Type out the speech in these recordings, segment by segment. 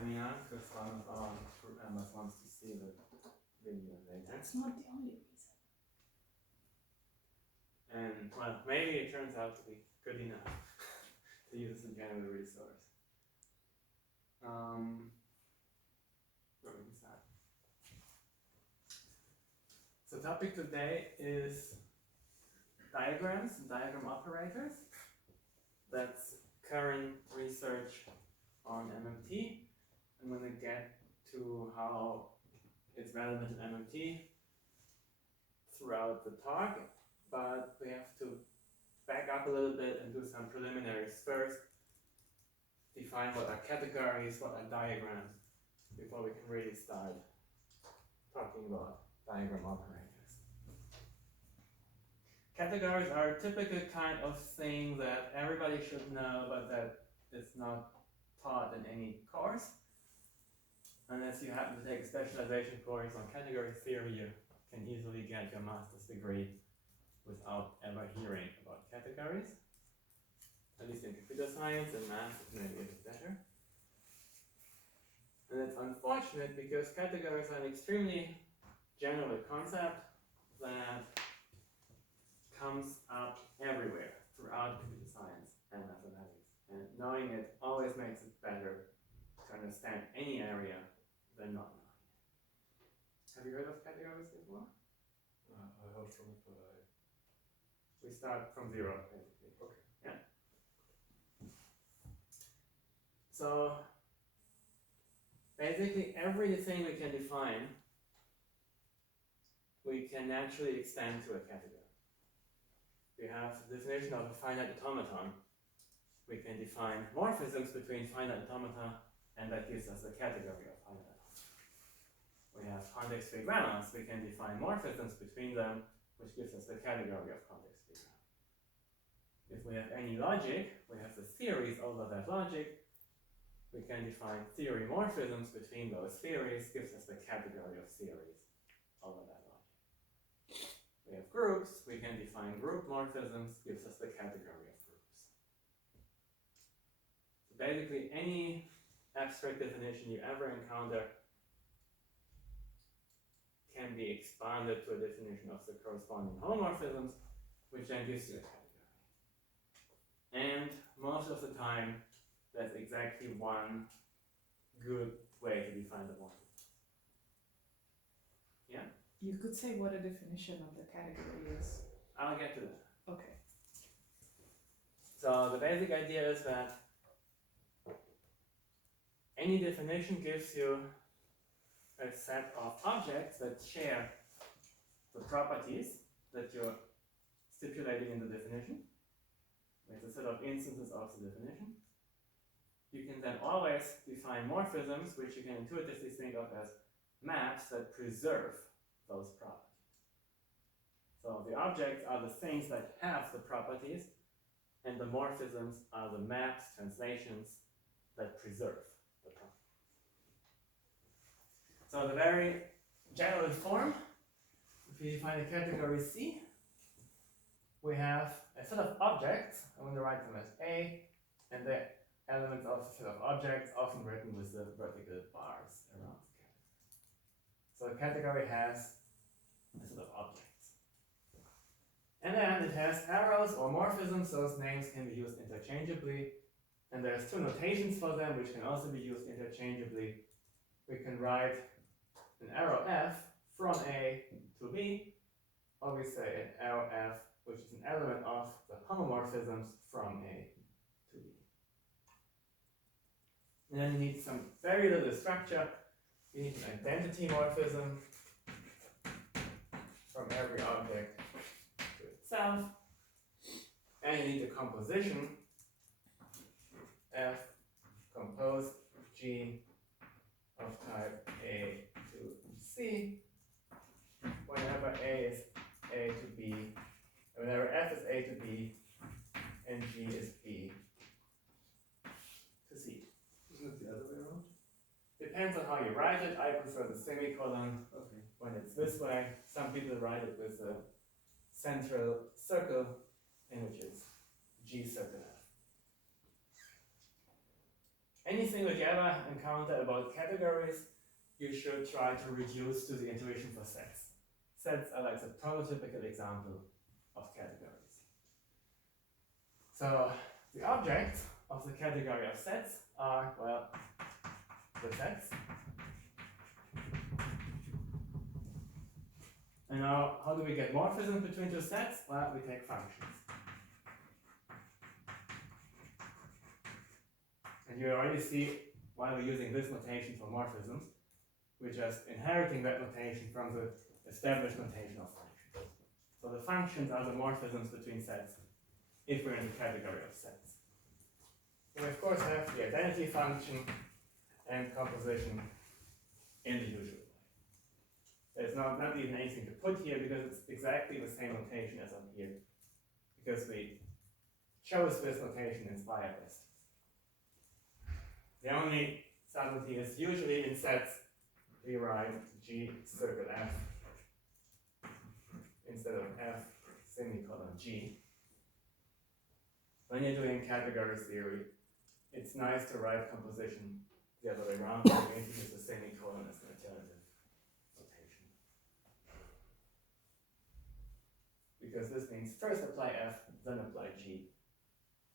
turning on because one of our group members wants to see the video later. That's not the only reason. And well, maybe it turns out to be good enough to use as a general resource. Where we can start. So topic today is diagrams and diagram operators. That's current research on MMT. I'm going to get to how it's relevant in MMT throughout the talk, but we have to back up a little bit and do some preliminaries first. Define what are categories, what are diagrams, before we can really start talking about diagram operators. Categories are a typical kind of thing that everybody should know, but that is not taught in any course. Unless you happen to take a specialization course on category theory, you can easily get your master's degree without ever hearing about categories. At least in computer science and math, it may be a bit better. And it's unfortunate because categories are an extremely general concept that comes up everywhere throughout computer science and mathematics. And knowing it always makes it better to understand any area than not knowing it. Have you heard of categories before? I heard from it, but We start from zero, basically. Okay. Yeah. So basically everything we can define, we can naturally extend to a category. We have the definition of a finite automaton. We can define morphisms between finite automata, and that gives us a category of finite automata. We have context-free grammars. We can define morphisms between them, which gives us the category of context-free grammar. If we have any logic, we have the theories over that logic. We can define theory morphisms between those theories, gives us the category of theories over that logic. We have groups, we can define group morphisms, gives us the category of groups. So basically any abstract definition you ever encounter can be expanded to a definition of the corresponding homomorphisms, which then gives you a category. And most of the time, that's exactly one good way to define the morphisms. Yeah? You could say what a definition of the category is. I'll get to that. Okay. So the basic idea is that any definition gives you a set of objects that share the properties that you're stipulating in the definition. It's a set of instances of the definition. You can then always define morphisms, which you can intuitively think of as maps that preserve those properties. So the objects are the things that have the properties, and the morphisms are the maps, translations that preserve the properties. So the very general form, if we define a category C, we have a set of objects. I'm going to write them as A, and the elements of the set of objects, often written with the vertical bars around the category. So the category has a set of objects. And then it has arrows or morphisms. Those names can be used interchangeably. And there's two notations for them, which can also be used interchangeably. We can write an arrow F from A to B, or we say an arrow F, which is an element of the homomorphisms from A to B. And then you need some very little structure. You need an identity morphism from every object to itself. And you need a composition F composed G of type A to C, whenever A is A to B, whenever F is A to B, and G is B to C. isn't it the other way around? Depends on how you write it. I prefer the semicolon Okay. when it's this way. Some people write it with a central circle, in which is G circle F. anything that you ever encounter about categories, you should try to reduce to the intuition for sets. Sets are like the prototypical example of categories. So the objects of the category of sets are, well, the sets. And now, how do we get morphisms between two sets? Well, we take functions. And you already see why we're using this notation for morphisms. We're just inheriting that notation from the established notation of functions. So the functions are the morphisms between sets if we're in the category of sets. We of course have the identity function and composition in the usual way. There's not even anything to put here because it's exactly the same notation as on here. Because we chose this notation inspired by this. The only subtlety is usually in sets we write G circle F instead of F semicolon G. When you're doing category theory, it's nice to write composition the other way around. We're going to use the semicolon as an alternative notation. Because this means first apply F, then apply G.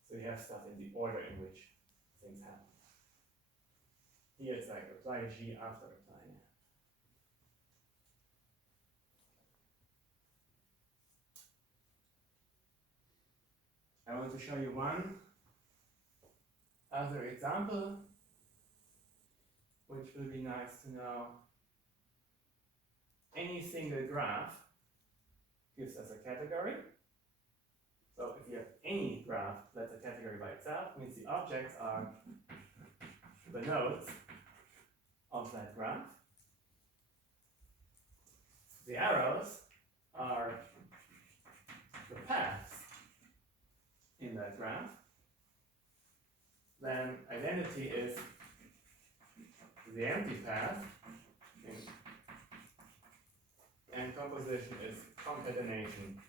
So you have stuff in the order in which things happen. Here it's like apply G after applying F. I want to show you one other example, which will be nice to know. Any single graph gives us a category. So if you have any graph that's a category by itself, means the objects are the nodes of that graph. The arrows are the paths in that graph. Then identity is the empty path, and composition is concatenation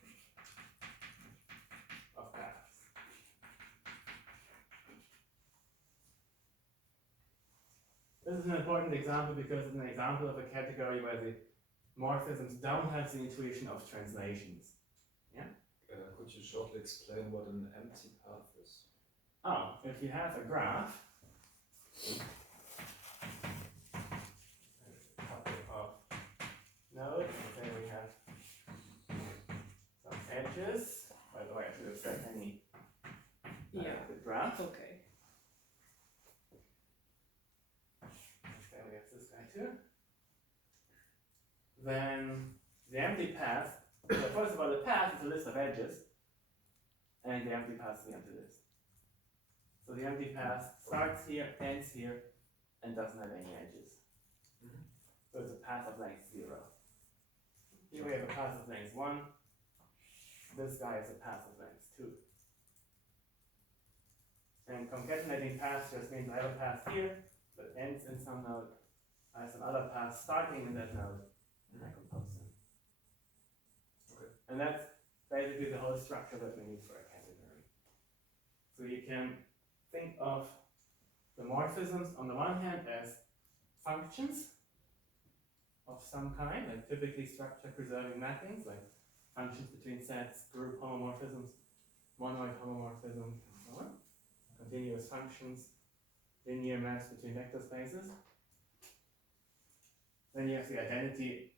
of paths. This is an important example because it's an example of a category where the morphisms don't have the intuition of translations. Yeah? Could you shortly explain what an empty path is? Oh, if you have a graph, a couple of nodes, and then we have some edges. By the way, I should have said any the graph. Okay. Okay, we have this guy too. Then the empty path, so first of all, the path is a list of edges, and the empty path is the empty list. So the empty path starts here, ends here, and doesn't have any edges. So it's a path of length 0. Here we have a path of length 1. This guy is a path of length 2. And concatenating paths just means I have a path here that ends in some node. I have some other paths starting in that node, and I compose them. Okay. And that's basically the whole structure that we need for a category. So you can think of the morphisms on the one hand as functions of some kind, like typically structure preserving mappings, like functions between sets, group homomorphisms, monoid homomorphisms, and so on. Continuous functions, linear maps between vector spaces. Then you have the identity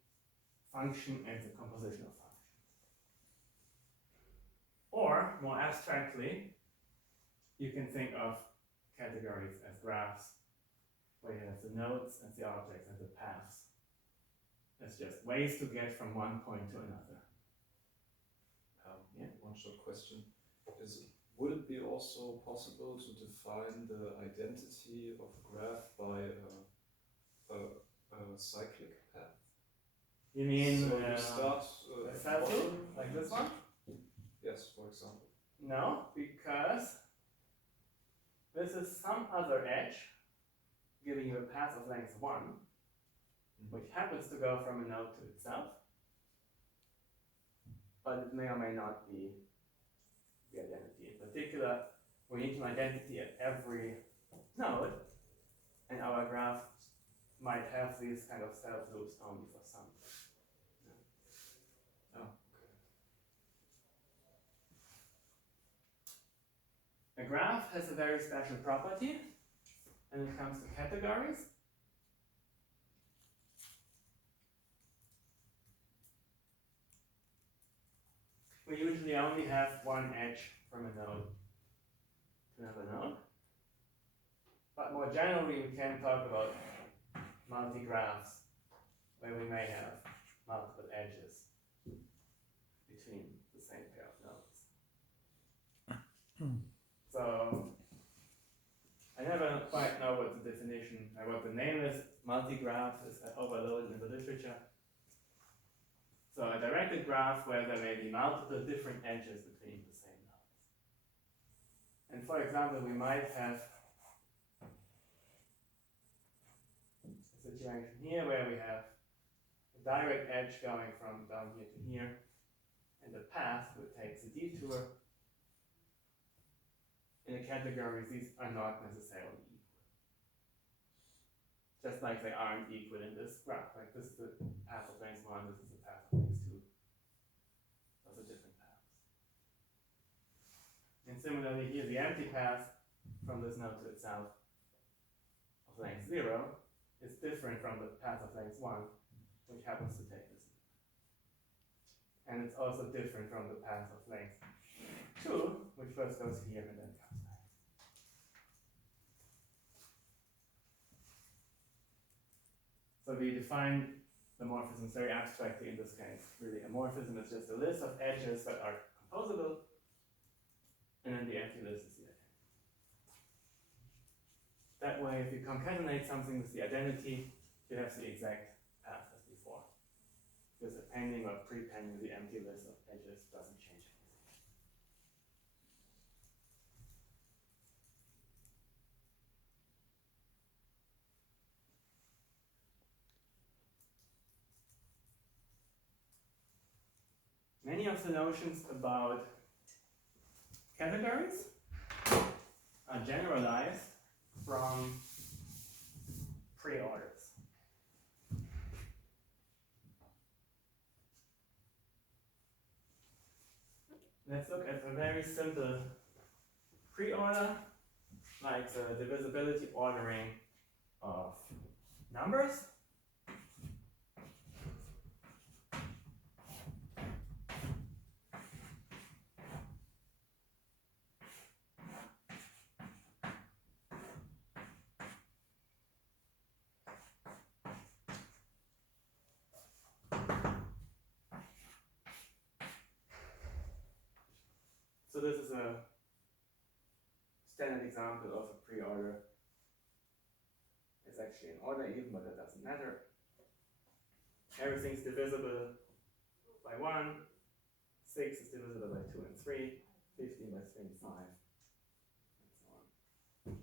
function and the composition of functions. Or, more abstractly, you can think of categories as graphs, where you have the nodes and the objects and the paths. It's just ways to get from one point to another. One short question is, would it be also possible to define the identity of a graph by a cyclic path? You mean so you start a cycle, like this one? Yes, for example. No, because this is some other edge giving you a path of length 1, which happens to go from a node to itself, but it may or may not be the identity. In particular, we need an identity at every node, and our graph might have these kind of self loops only for some. Oh, A graph has a very special property when it comes to categories. We usually only have one edge from a node to another node. But more generally, we can talk about multi-graphs where we may have multiple edges between the same pair of nodes. So I never quite know what the definition, or what the name is. Multi-graph is overloaded in the literature. So a directed graph where there may be multiple different edges between the same nodes. And for example, we might have a situation here where we have a direct edge going from down here to here, and the path which takes a detour. In a category, these are not necessarily equal. Just like they aren't equal in this graph. Like this is the path of length 1, this is the path of length 2. Those are different paths. And similarly here, the empty path from this node to itself of length 0 is different from the path of length 1, which happens to take this node. And it's also different from the path of length 2, which first goes here and then comes back. So we define the morphisms very abstractly in this case. Really, a morphism is just a list of edges that are composable, and then the empty list is the identity. That way, if you concatenate something with the identity, you have the exact path as before. Because appending or prepending the empty list of edges doesn't change anything. Many of the notions about categories are generalized from pre-orders. Let's look at a very simple pre-order, like the divisibility ordering of numbers. So this is a standard example of a pre-order. It's actually an order even, but that doesn't matter. Everything's divisible by 1, 6 is divisible by 2 and 3, 15 by 3 and 5, and so on.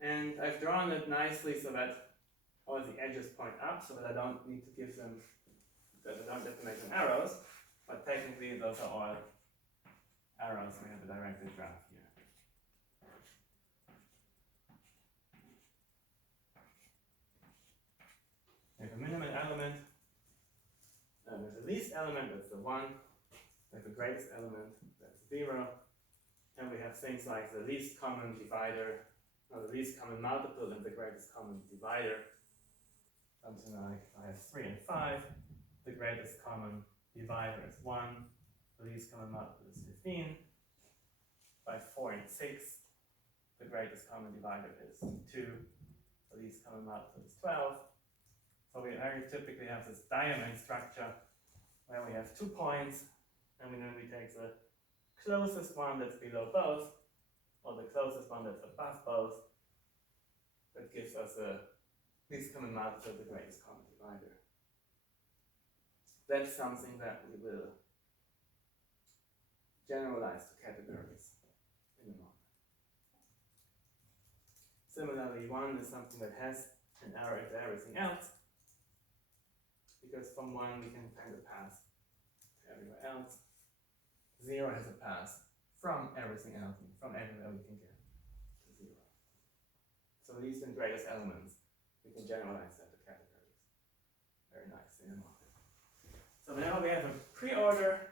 And I've drawn it nicely so that all the edges point up, so that I don't need to give them, that I don't have to make them arrows, but technically those are all arrows. We have a directed graph here. We have a minimum element, there's a least element, that's the 1, we have a greatest element, that's 0, and we have things like the least common divider, or the least common multiple and the greatest common divider. Something like I have 3 and 5, the greatest common divider is 1, the least common multiple is 15, by 4 and 6, the greatest common divider is 2, the least common multiple is 12. So we very typically have this diamond structure where we have 2 points, and then we take the closest one that's below both, or the closest one that's above both. That gives us the least common multiple, the greatest common divider. That's something that we will generalize to categories in a moment. Similarly, 1 is something that has an arrow into everything else, because from 1 we can find a path to everywhere else. 0 has a path from everything else, and from everywhere we can get to 0. So so least and greatest elements. We can generalize that to categories. Very nice in a model. So now we have a pre-order.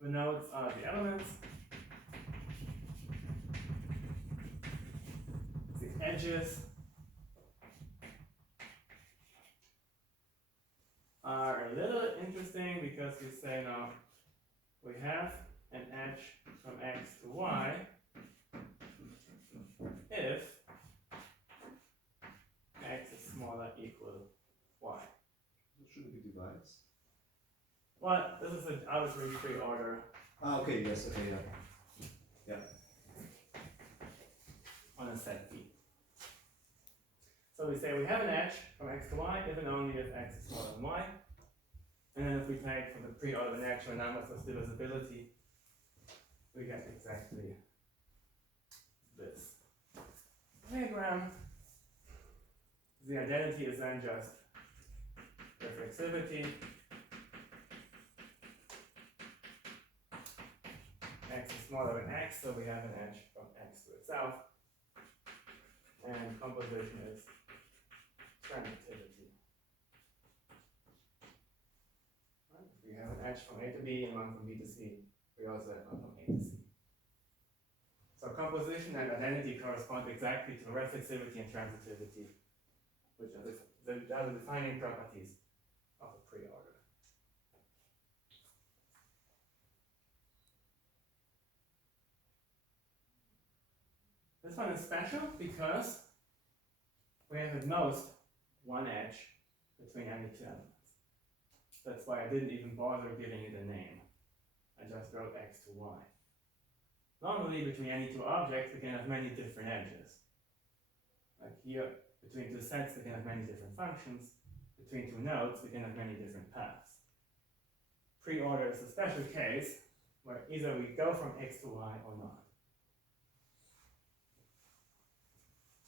The nodes are the elements. The edges are a little interesting because we say now we have an edge from x to y if x is smaller equal y. Should it be divides? Well, this is an arbitrary pre-order Ah, okay, yes, okay, yeah. on a set V. So we say we have an edge from x to y if and only if x is smaller than y. And then if we take from the pre-order the natural numbers of divisibility, we get exactly this diagram. The identity is then just reflexivity. X is smaller than x, so we have an edge from x to itself. And composition is transitivity. Right? If we have an edge from A to B and one from B to C, we also have one from A to C. So composition and identity correspond exactly to reflexivity and transitivity, which are the defining properties of a pre-order. This one is special because we have at most one edge between any two elements. That's why I didn't even bother giving it a name. I just wrote x to y. Normally, between any two objects, we can have many different edges. Like here, between two sets, we can have many different functions. Between two nodes, we can have many different paths. Pre-order is a special case where either we go from x to y or not.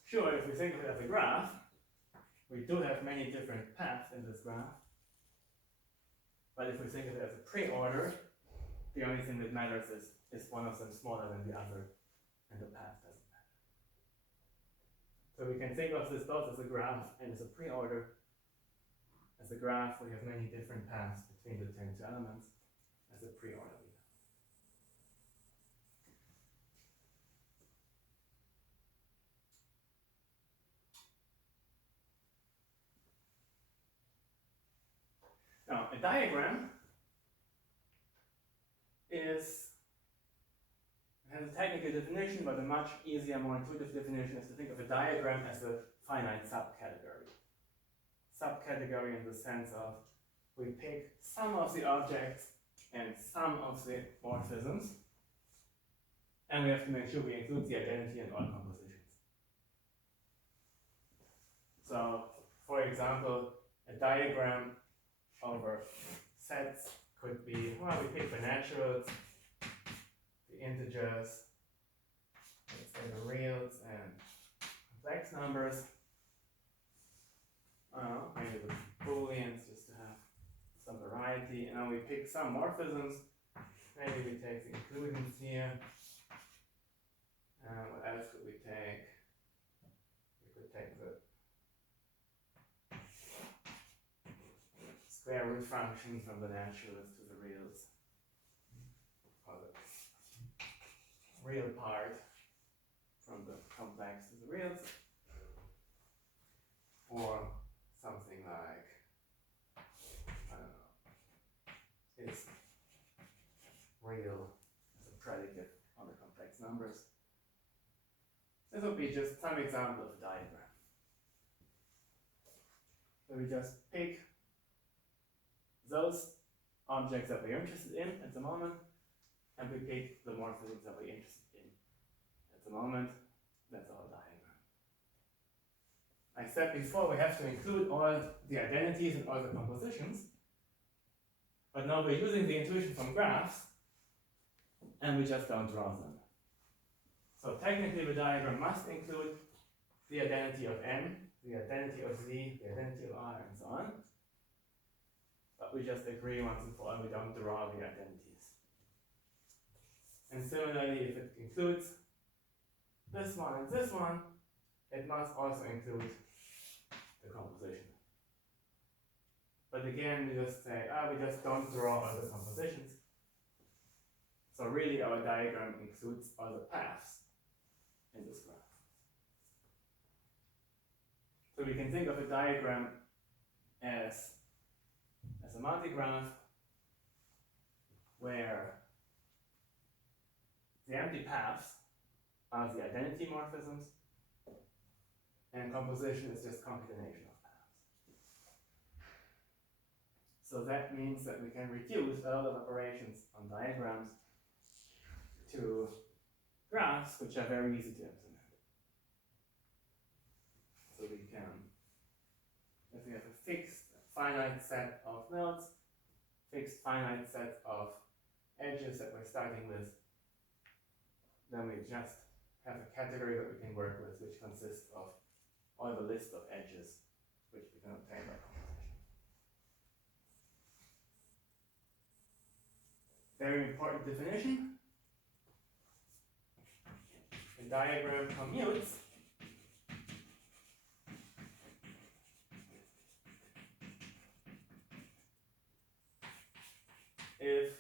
Sure, if we think of it as a graph, we do have many different paths in this graph. But if we think of it as a pre-order, the only thing that matters is one of them smaller than the other, and the path doesn't matter. So we can think of this both as a graph and as a pre-order. As a graph, we have many different paths between the two elements. As a pre-order, we have. Now, a diagram has a technical definition, but a much easier, more intuitive definition is to think of a diagram as a finite subcategory. Subcategory in the sense of we pick some of the objects and some of the morphisms, and we have to make sure we include the identity in all compositions. So, for example, a diagram over sets could be, well, we pick the naturals, the integers, let's say the reals and complex numbers. Maybe the booleans just to have some variety, and then we pick some morphisms. Maybe we take the inclusions here. What else could we take? We could take the square root function from the naturals to the reals, or the real part from the complex to the reals, or something like, I don't know, is real as a predicate on the complex numbers. This would be just some example of a diagram. So we just pick those objects that we're interested in at the moment, and we pick the morphisms that we're interested in at the moment. That's our diagram. I said before we have to include all the identities and all the compositions, but now we're using the intuition from graphs, and we just don't draw them. So technically the diagram must include the identity of n, the identity of z, the identity of r, and so on. But we just agree once and for all, we don't draw the identities. And similarly, if it includes this one and this one, it must also include the composition. But again, we just say, we just don't draw all the compositions. So really our diagram includes all the paths in this graph. So we can think of a diagram as a multigraph where the empty paths are the identity morphisms, and composition is just concatenation of paths. So that means that we can reduce a lot of operations on diagrams to graphs which are very easy to implement. So we can, if we have a fixed finite set of nodes, fixed finite set of edges that we're starting with, then we just have a category that we can work with, which consists of all the list of edges which we can obtain by composition. Very important definition. The diagram commutes if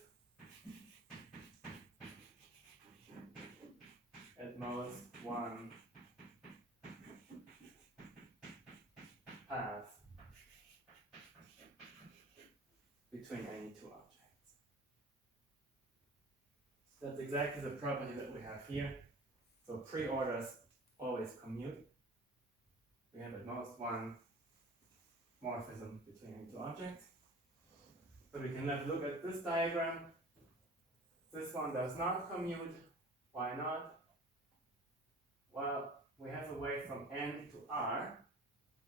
at most one path between any two objects. That's exactly the property that we have here. So pre-orders always commute. We have at most one morphism between any two objects. So we can have a look at this diagram. This one does not commute. Why not? Well, we have a way from N to R,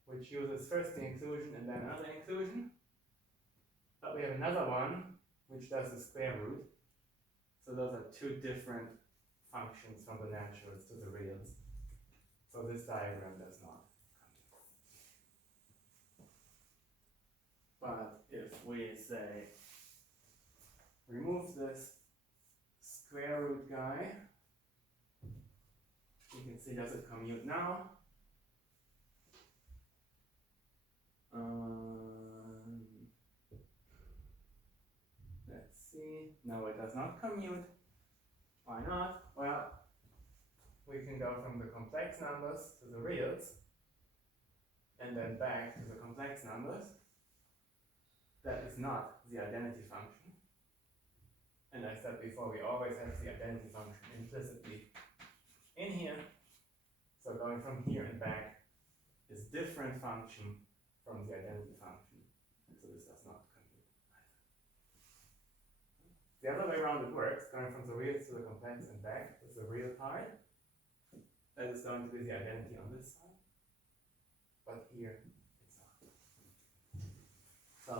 which uses first the inclusion and then another inclusion. But we have another one, which does the square root. So those are two different functions from the naturals to the reals. So this diagram does not commute. But if we say, remove this square root guy, you can see, does it commute now? Let's see. No, it does not commute. Why not? Well, we can go from the complex numbers to the reals, and then back to the complex numbers. That is not the identity function. And I said before, we always have the identity function implicitly in here. So going from here and back is different function from the identity function. So this does not commute either. The other way around it works, going from the reals to the complex and back is the real part. That is going to be the identity on this side. But here it's not. So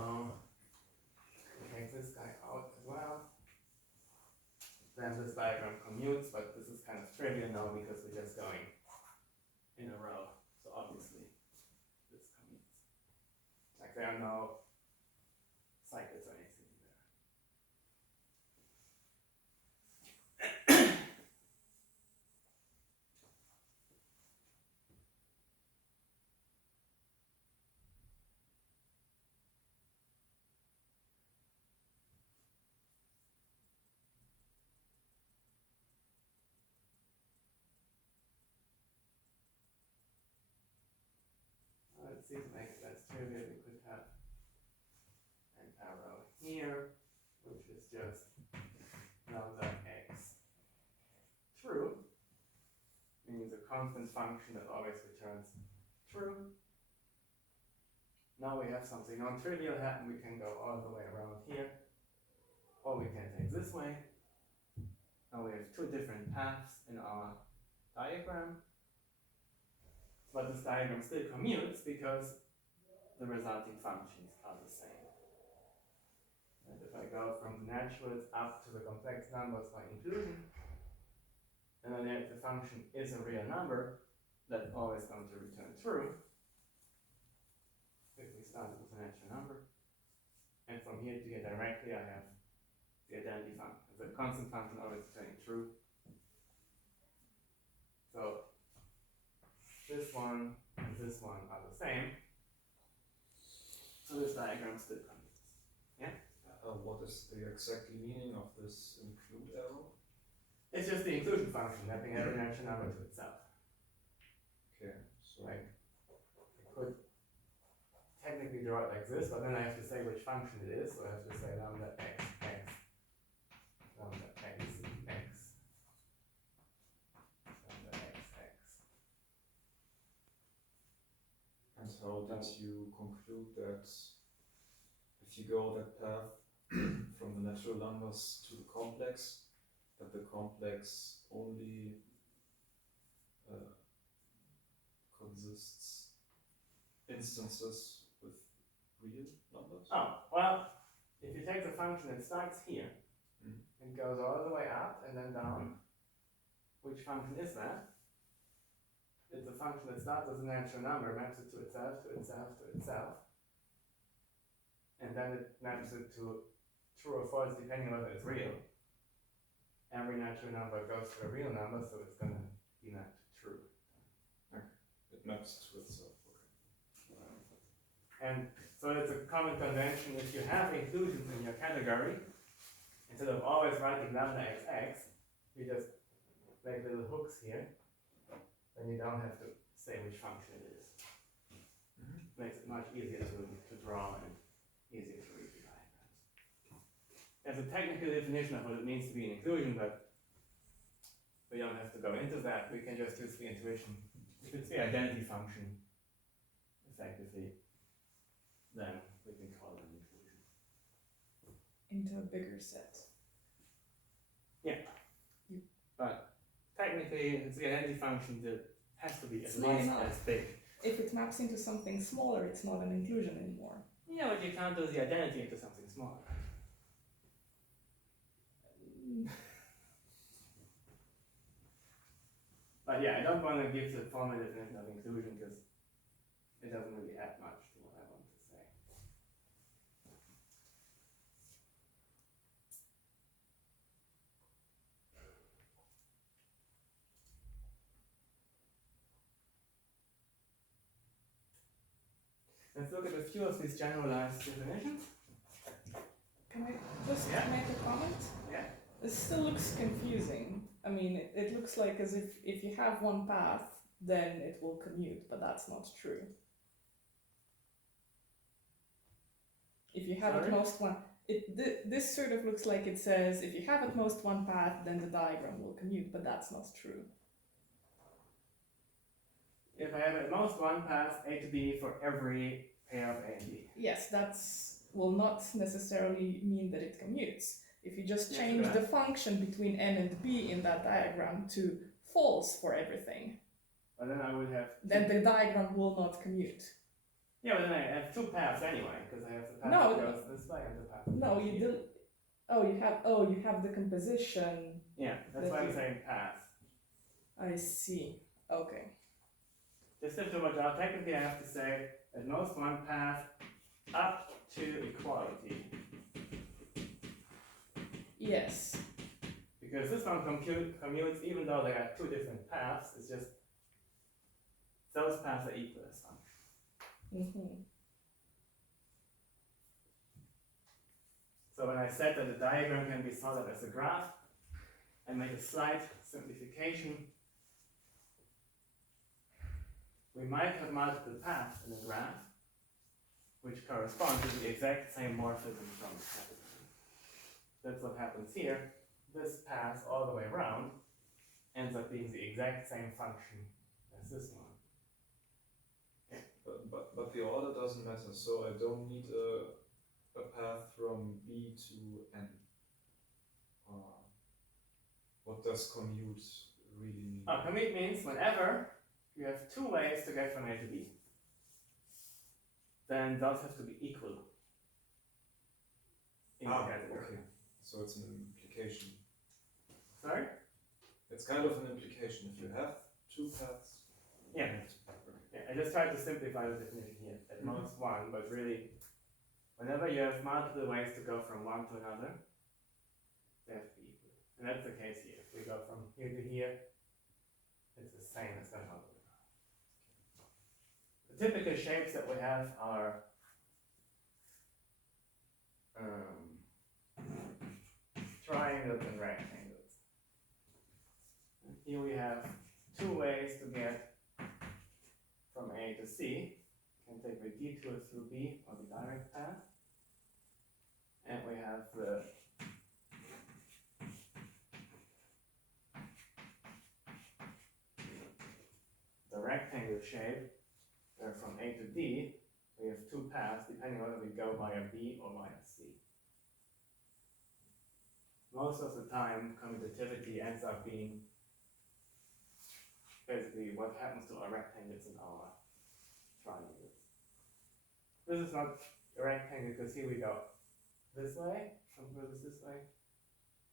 we take this guy out as well. Then this diagram commutes, but this is kind of trivial now because we're just going in a row. So obviously this commutes. Like there are no cycles or anything there. Let's see to make it less trivial, we could have an arrow here, which is just lambda x true, means a constant function that always returns true. Now we have something non-trivial happen, we can go all the way around here, or we can take this way. Now we have two different paths in our diagram. But this diagram still commutes because the resulting functions are the same. And if I go from the naturals up to the complex numbers by inclusion, and then if the function is a real number, that's always going to return true. If we start with a natural number, and from here to here directly I have the identity function, the constant function always returning true. So this one and this one are the same, so this diagram still commutes. Yeah? What is the exact meaning of this include arrow? It's just the inclusion function, mapping every natural number to itself. Okay, so Right. I could technically draw it like this, but then I have to say which function it is, so I have to say lambda x, x, lambda x, x, lambda x, x. and how did you conclude that if you go that path from the natural numbers to the complex, that the complex only consists instances with real numbers? Oh, well, if you take the function that starts here Mhm. and goes all the way up and then down, which function is that? It's a function that starts as a natural number, maps it to itself, to itself, to itself, and then it maps it to true or false depending on whether it's real. Every natural number goes to a real number, so it's going to be mapped to true. It maps to itself, okay. And so it's a common convention, if you have inclusions in your category, instead of always writing lambda xx, you just make little hooks here, then you don't have to say which function it is. Makes it much easier to draw and easier to read the diagrams. There's a technical definition of what it means to be an inclusion, but we don't have to go into that. We can just use the intuition. If it's the identity function, effectively, then we can call it an inclusion. Into a bigger set. But technically, it's the identity function that has to be at It's not least enough. as big. If it maps into something smaller, it's not an inclusion anymore. Yeah, but you can't do the identity into something smaller. But yeah, I don't want to give the formal definition of inclusion because it doesn't really add much to what I want to say. Let's look at a few of these generalized definitions. Can I just Yeah. make a comment? Yeah. This still looks confusing. I mean, it looks like as if you have one path, then it will commute, but that's not true. If you have Sorry? at most one, this sort of looks like it says if you have at most one path, then the diagram will commute, but that's not true. If I have at most one path A to B for every pair of A and B. Yes, will not necessarily mean that it commutes. If you just Yes, change right. the function between n and b in that diagram to false for everything, But then I would have. then the diagram will not commute. Yeah, but then I have two paths anyway, because I have the path No, that goes this way and the path. that No, goes you here. do. You have the composition. Yeah, that's that why I'm you- saying path. I see. Okay. Just to watch out, technically I have to say at most one path up to equality. Yes. Because this one commutes even though they have two different paths, it's just those paths are equal as function. Mm-hmm. So when I said that the diagram can be thought of as a graph, I made a slight simplification. We might have multiple paths in a graph, which correspond to the exact same morphism from the category. That's what happens here. This path all the way around ends up being the exact same function as this one. But the order doesn't matter, so I don't need a path from B to N. What does commute really mean? Commute means whenever you have two ways to get from A to B, then those have to be equal in the category. Okay. So it's an implication. Sorry? It's kind of an implication. If you have two paths, Yeah. you have to- okay. Yeah, I just tried to simplify the definition here. At most one, but really, whenever you have multiple ways to go from one to another, they have to be equal. And that's the case here. If we go from here to here, it's the same as going all the way around. typical shapes that we have are triangles and rectangles. And here we have two ways to get from A to C. We can take the detour through B or the direct path. And we have the rectangle shape, where from A to D, we have two paths depending on whether we go via B or via C. Most of the time, commutativity ends up being basically what happens to our rectangles and our triangles. This is not a rectangle because here we go this way, this way,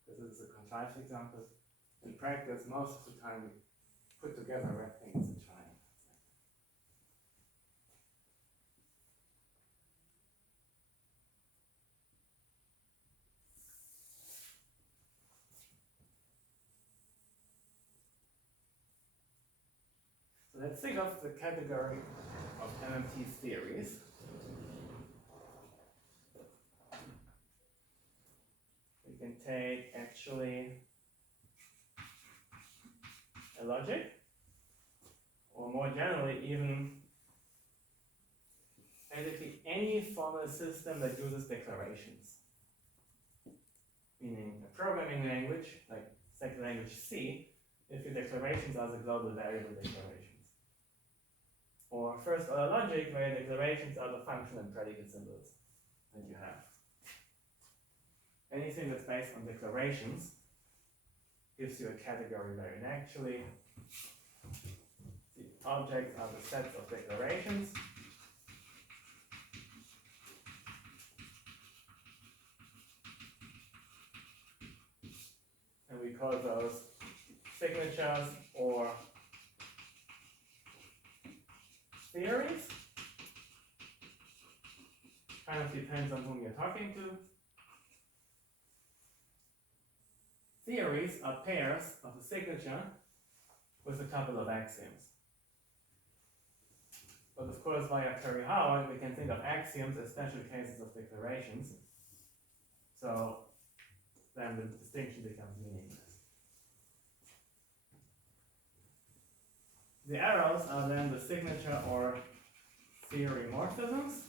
because this is a contrived example. In practice, most of the time we put together rectangles and triangles. So let's think of the category of MMT theories. We can take actually a logic, or more generally even basically any formal system that uses declarations. Meaning a programming language, like second language C, if your declarations are the global variable declarations. Or first order logic, where your declarations are the function and predicate symbols that you have. Anything that's based on declarations gives you a category value. And actually, the objects are the sets of declarations. And we call those signatures or theories. Kind of depends on whom you're talking to. Theories are pairs of a signature with a couple of axioms. But of course, via Curry Howard, we can think of axioms as special cases of declarations. So then the distinction becomes meaningless. The arrows are then the signature or theory morphisms.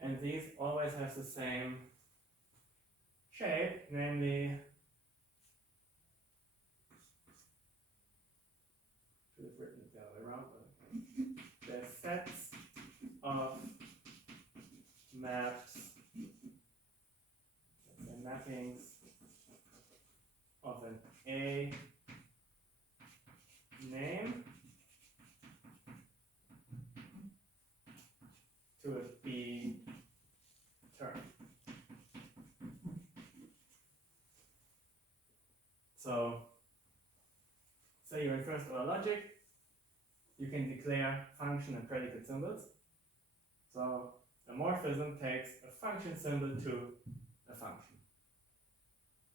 And these always have the same shape, namely, should have written it the other way around, but they're sets of maps, let's say mappings of an A name to a B term. So, say you're in first order logic, you can declare function and predicate symbols. So a morphism takes a function symbol to a function.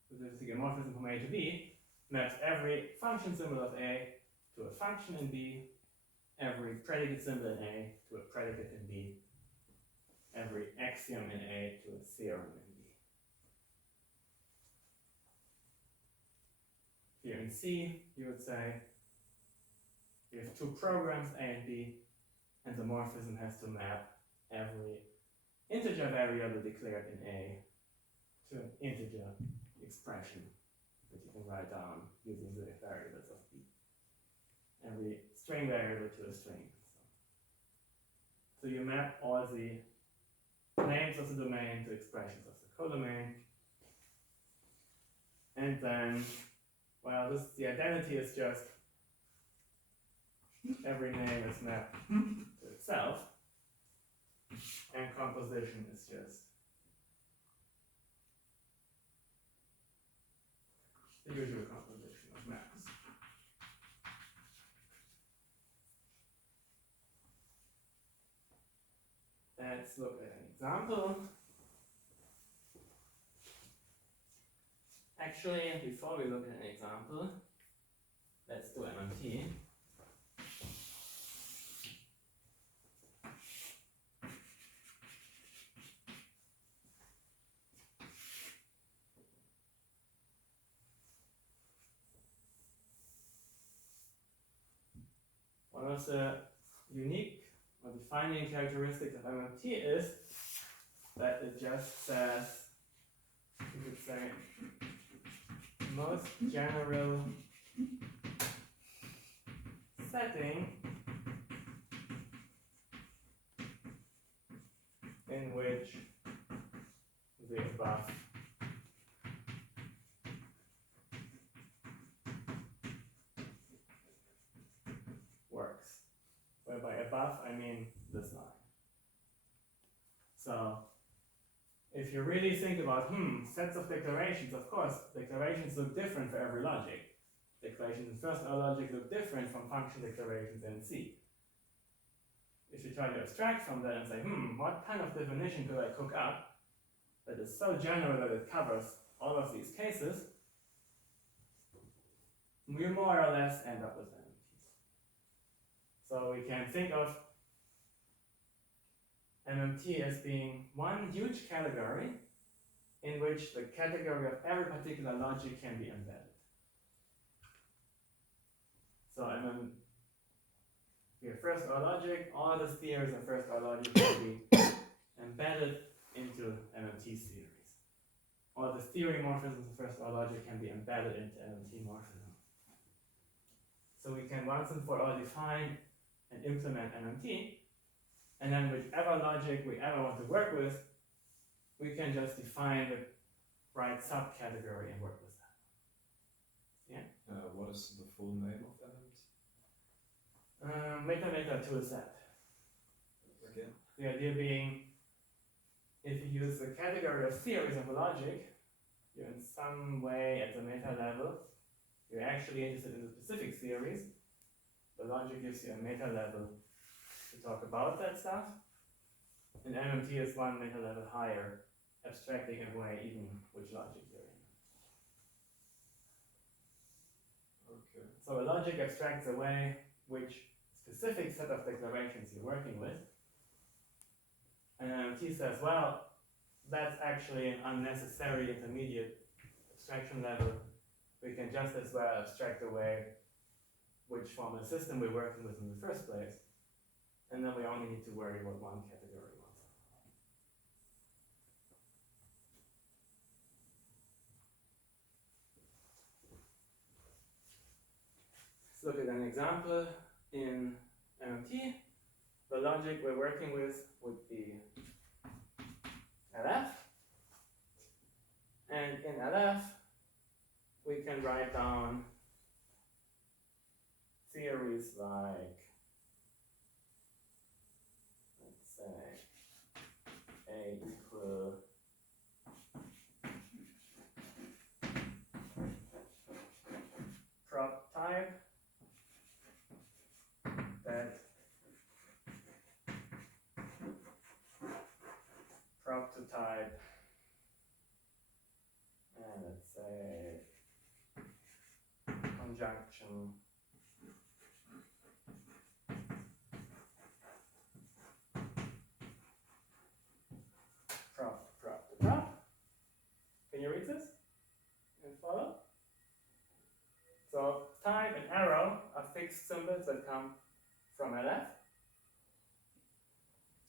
So this is a morphism from A to B, maps every function symbol of A to a function in B, every predicate symbol in A to a predicate in B, every axiom in A to a theorem in B. Here in C, you would say you have two programs, A and B, and the morphism has to map every integer variable declared in A to an integer expression that you can write down using the variables of B. Every string variable to a string. So you map all the names of the domain to expressions of the codomain. And then, well, the identity is just every name is mapped to itself. And composition is just the usual composition of maps. Let's look at an example. Actually, before we look at an example, let's do MMT. One of the unique or defining characteristics of MMT is that it just says, you could say, most general setting in which the above works. Whereby above, I mean this line. So, if you really think about, sets of declarations, of course, declarations look different for every logic. Declarations in first-order logic look different from function declarations in C. If you try to abstract from that and say, what kind of definition could I cook up that is so general that it covers all of these cases, we more or less end up with MMTs. So we can think of MMT as being one huge category in which the category of every particular logic can be embedded. So we have first-order logic, all the theories of first-order logic can be embedded into MMT theories. All the theory morphisms of first-order logic can be embedded into MMT morphism. So we can once and for all define and implement MMT, and then whichever logic we ever want to work with, we can just define the right subcategory and work with that. Yeah? What is the full name of MMT? Meta toolset. Again? The idea being, if you use the category of theories of logic, you're in some way at the meta level, you're actually interested in the specific theories. The logic gives you a meta level to talk about that stuff. And MMT is one meta level higher, abstracting away even which logic you're in. Okay. So a logic abstracts away which specific set of declarations you're working with. And MMT says, well, that's actually an unnecessary intermediate abstraction level. We can just as well abstract away which formal system we're working with in the first place. And then we only need to worry what one category was. Let's look at an example in MMT. The logic we're working with would be LF. And in LF, we can write down theories like, let's say, A equal prop type that prop to type, and let's say conjunction prop to prop. Can you read this and follow? So type and arrow are fixed symbols that come from LF.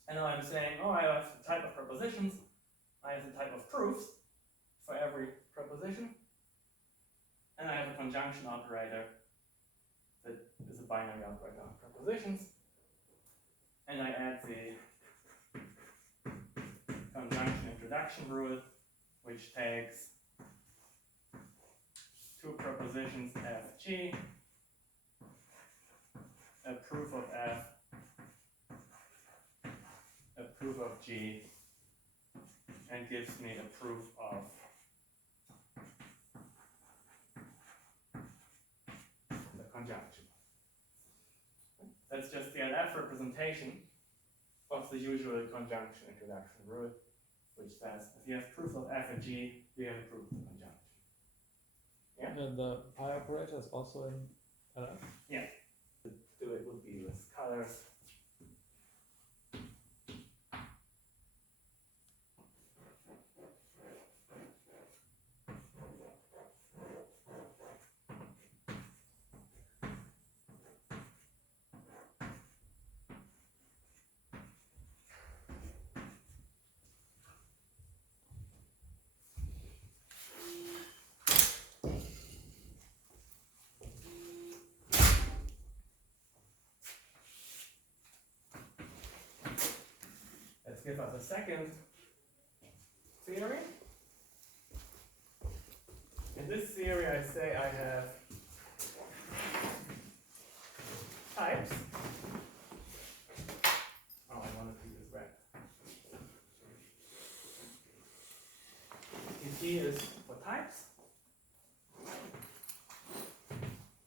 And now I'm saying, oh, I have the type of propositions, I have the type of proofs for every proposition, and I have a conjunction operator that is a binary operator on propositions, and I add the conjunction introduction rule, which takes two propositions FG, a proof of F, a proof of G, and gives me a proof of the conjunction. That's just the LF representation of the usual conjunction introduction rule, which says if you have proof of F and G, you have a proof of the conjunction. Yeah. And the pi operator is also in LF? Do it would be with colors. Let's give us a second theory. In this theory, I say I have types. Oh, I wanted to use red. T is for types.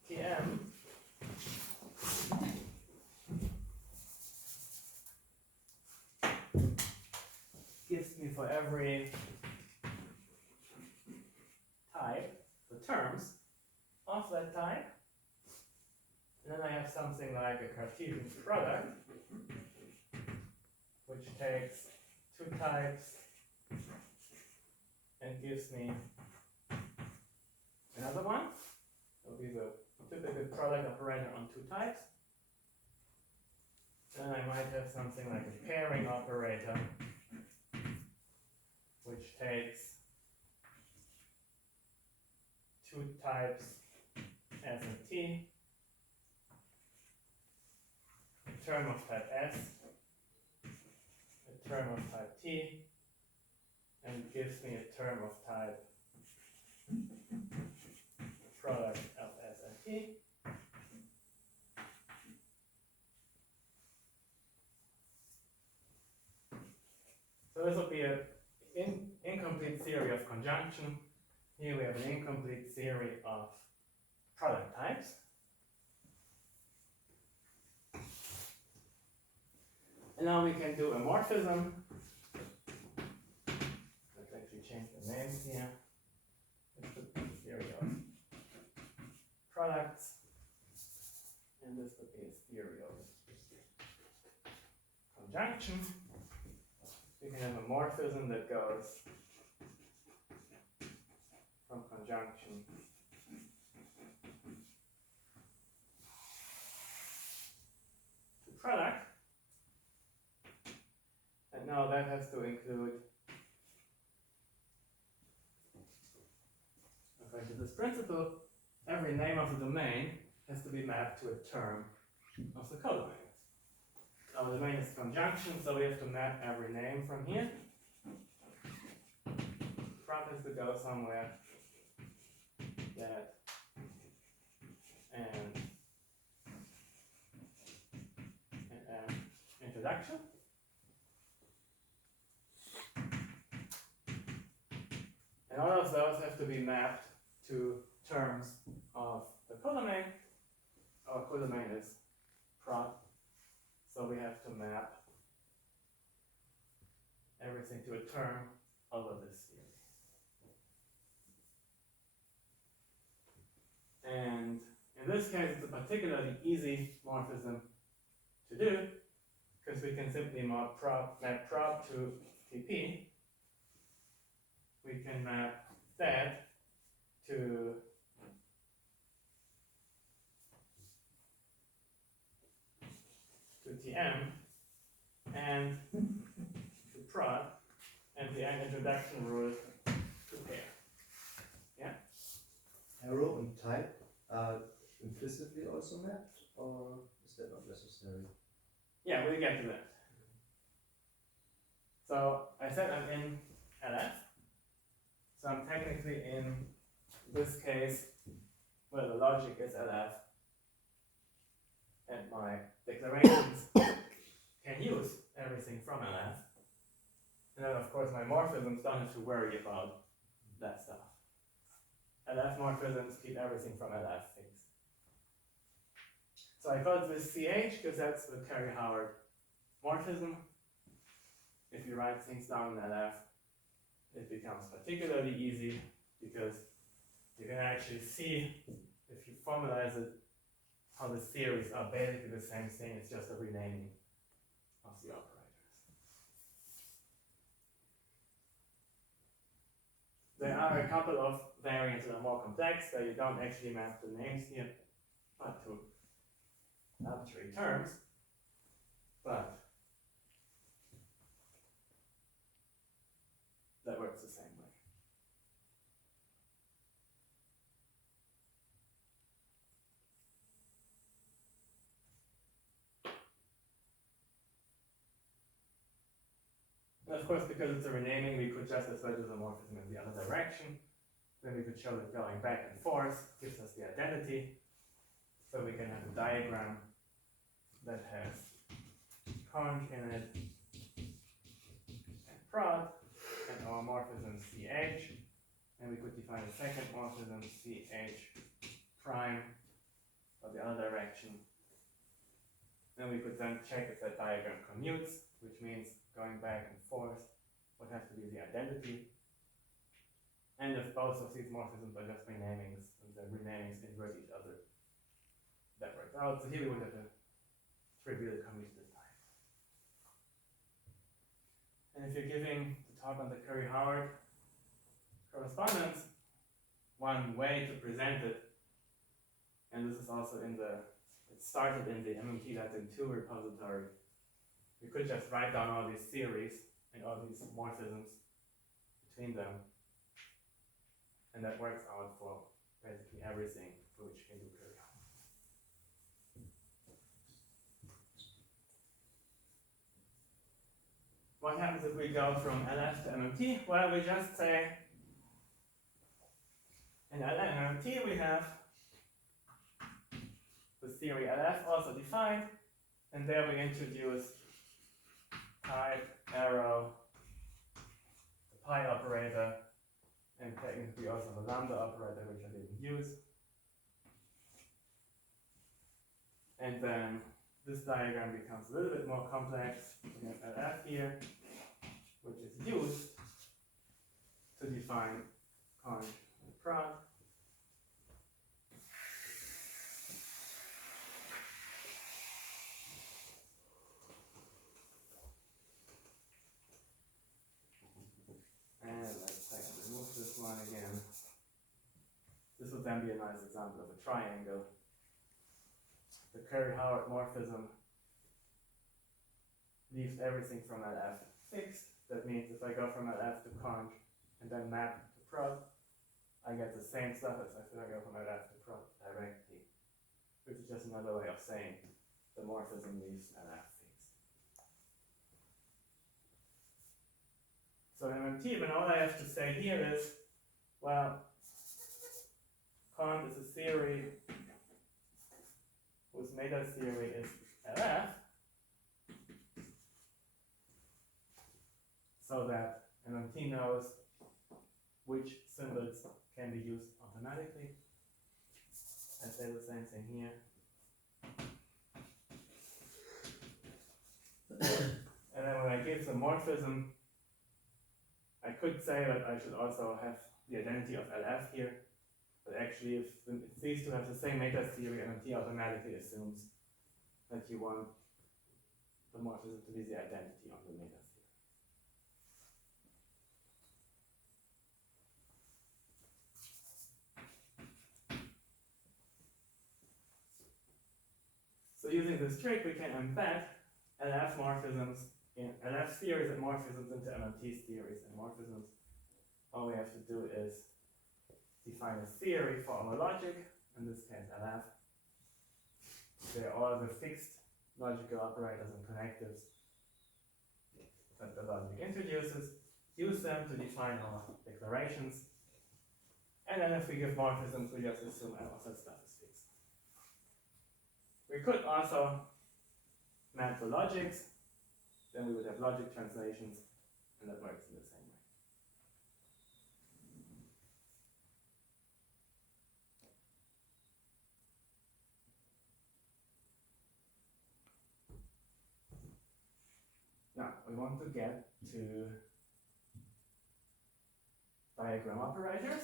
Tm gives me for every type the terms of that type. And then I have something like a Cartesian product, which takes two types and gives me another one. It'll be the typical product operator on two types. Then I might have something like a pairing operator, which takes two types S and T, a term of type S, a term of type T, and gives me a term of type product of S and T. So this will be an incomplete theory of conjunction. Here we have an incomplete theory of product types. And now we can do a morphism. Let's actually change the names here. This would be a theory of products. And this would be a theory of conjunction. We can have a morphism that goes from conjunction to product. And now that has to include, according to this principle, every name of the domain has to be mapped to a term of the codomain. Our domain is conjunction, so we have to map every name from here. Prop has to go somewhere. That and introduction. And all of those have to be mapped to terms of the codomain. Our codomain is prop. So we have to map everything to a term over this theory. And in this case, it's a particularly easy morphism to do, because we can simply map prop to TP. We can map that to Tm and to prod, and the introduction rule to pair. Yeah? Arrow and type are implicitly also mapped, or is that not necessary? Yeah, we'll get to that. So I said I'm in LF. So I'm technically in this case where the logic is LF. And my declarations can use everything from LF. And then of course my morphisms don't have to worry about that stuff. LF morphisms keep everything from LF things. So I call this CH because that's the Carey-Howard morphism. If you write things down in LF, it becomes particularly easy because you can actually see, if you formalize it, how the theories are basically the same thing, it's just a renaming of the operators. There are a couple of variants that are more complex, where you don't actually map the names here, but to arbitrary terms, but that works the same way. And of course, because it's a renaming, we could just as well do the morphism in the other direction. Then we could show that going back and forth gives us the identity. So we can have a diagram that has conj in it and prod and our morphism ch. And we could define a second morphism ch prime for the other direction. And we could then check if that diagram commutes, which means going back and forth would have to be the identity. And if both of these morphisms are just renamings, and the renamings invert each other, that works out. So here we would have a trivial commutative type. And if you're giving the talk on the Curry-Howard correspondence, one way to present it, and this is also in the, it started in the MMT Latin 2 repository, we could just write down all these theories and all these morphisms between them, and that works out for basically everything for which you can do Curry-Howard. What happens if we go from LF to MMT? Well, we just say in MMT we have the theory LF also defined, and there we introduce type, arrow, the pi operator, and technically also the lambda operator, which I didn't use. And then this diagram becomes a little bit more complex. We have LF here, which is used to define conj and prod. And let's say I remove this one again. This would then be a nice example of a triangle. The Curry-Howard morphism leaves everything from LF fixed. That means if I go from LF to conj and then map to prod, I get the same stuff as if I go from LF to prod directly, which is just another way of saying the morphism leaves LF fixed. So in MMT, when all I have to say here is, well, conj is a theory whose meta theory is LF, so that MMT knows which symbols can be used automatically. I say the same thing here. And then when I give the morphism, I could say that I should also have the identity of LF here, but actually if these two have the same meta theory, MMT automatically assumes that you want the morphism to be the identity of the meta theory. So using this trick, we can embed LF morphisms in LF theories and morphisms into MMT theories and morphisms. All we have to do is define a theory for our logic, in this case LF. They're all the fixed logical operators and connectives that the logic introduces. Use them to define our declarations. And then if we give morphisms, we just assume all that stuff is fixed. We could also map the logics, then we would have logic translations, and that works in the same way. Now, we want to get to diagram operators.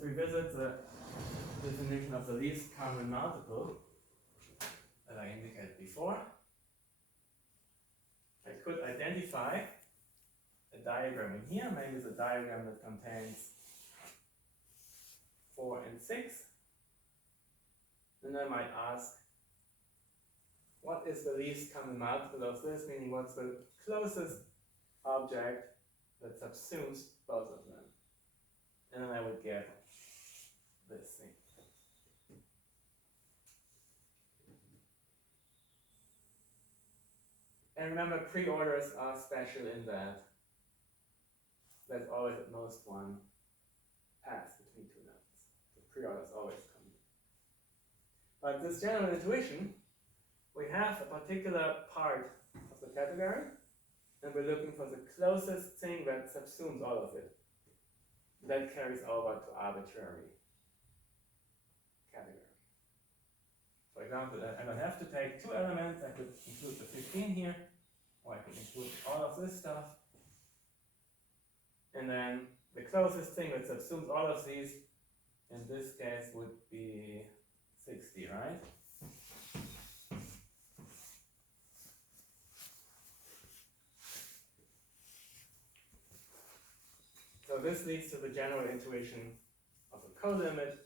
let's revisit the definition of the least common multiple that I indicated before. I could identify a diagram in here. Maybe it's a diagram that contains 4 and 6. Then I might ask, what is the least common multiple of this? Meaning, what's the closest object that subsumes both of them? And then I would get this thing. And remember, pre-orders are special in that there's always at most one pass between two nodes. The pre-orders always come in. But this general intuition, we have a particular part of the category, and we're looking for the closest thing that subsumes all of it. That carries over to arbitrary category. For example, I don't have to take 2 elements. I could include the 15 here, or I could include all of this stuff. And then the closest thing that subsumes all of these, in this case, would be 60, right? So this leads to the general intuition of a colimit,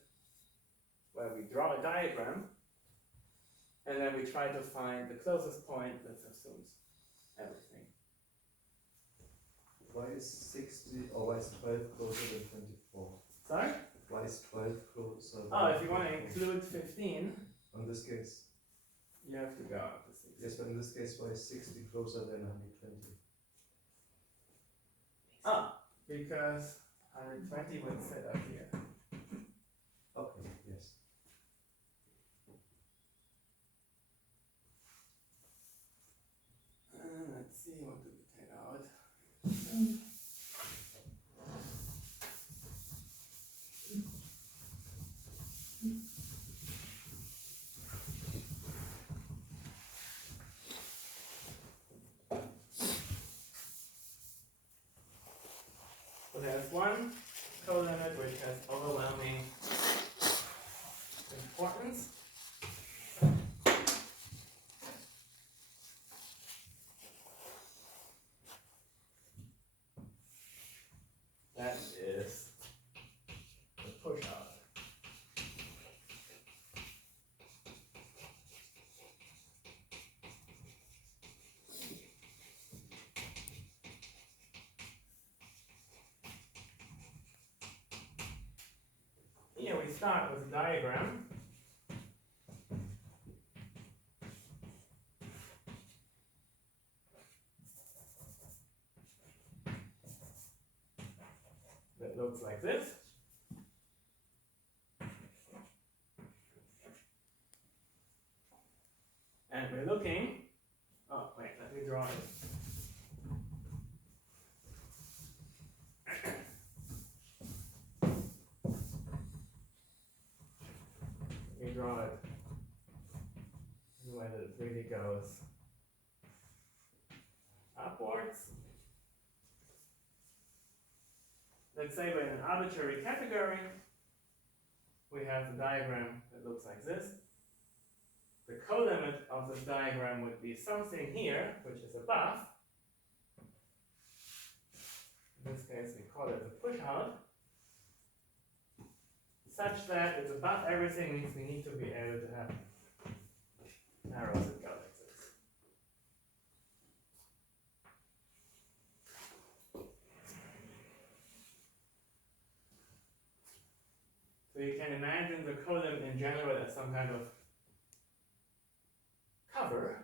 where we draw a diagram, and then we try to find the closest point that subsumes everything. Why is 60 or why is 12 closer than 24? Sorry? Why is 12 closer than Oh, if you want to 24? include 15, In this case. you have to go up to 60. Yes, but in this case, why is 60 closer than 120? Ah, because 120 would sit up here. Okay, yes. Let's see, what do we take out? So there's one colimit which has overwhelming importance. That is the push out. Here we start with a diagram. That looks like this. And we're looking, oh wait, let me draw it. Let me draw it in the way that it really goes upwards. Let's say we're in an arbitrary category. We have a diagram that looks like this. The colimit of this diagram would be something here, which is above. In this case, we call it the push out. Such that it's above everything means we need to be able to have arrows that go like this. So you can imagine the column in general as some kind of cover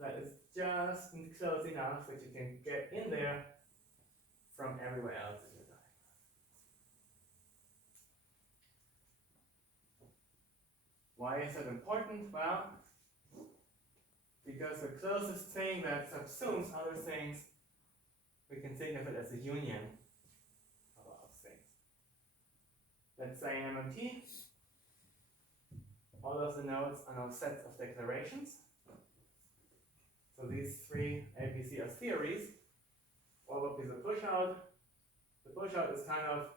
that is just close enough that you can get in there from everywhere else in the diagram. Why is that important? Well, because the closest thing that subsumes other things, we can think of it as a union of things. Let's say in MMT, all of the nodes are now sets of declarations. So these 3 ABC are theories. What would be the push out? The push out is kind of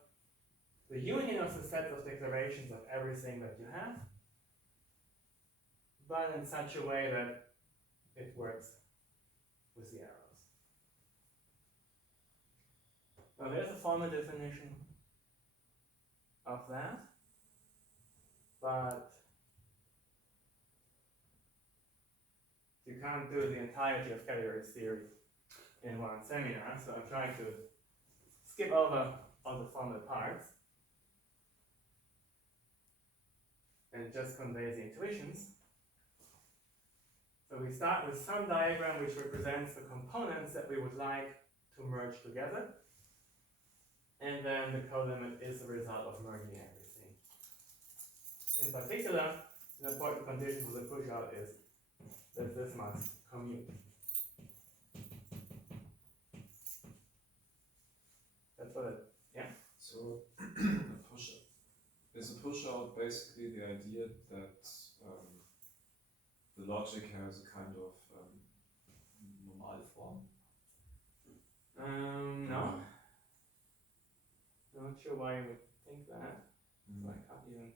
the union of the set of declarations of everything that you have, but in such a way that it works with the arrows. Now there's a formal definition of that, but you can't do the entirety of category theory in one seminar, so I'm trying to skip over all the formal parts and just convey the intuitions. So we start with some diagram which represents the components that we would like to merge together, and then the colimit is the result of merging everything. In particular, an important condition for the pushout is that this must commute. That's what it, yeah? So is a push out basically the idea that the logic has a kind of normal form? No. Not sure why you would think that. So I can't even.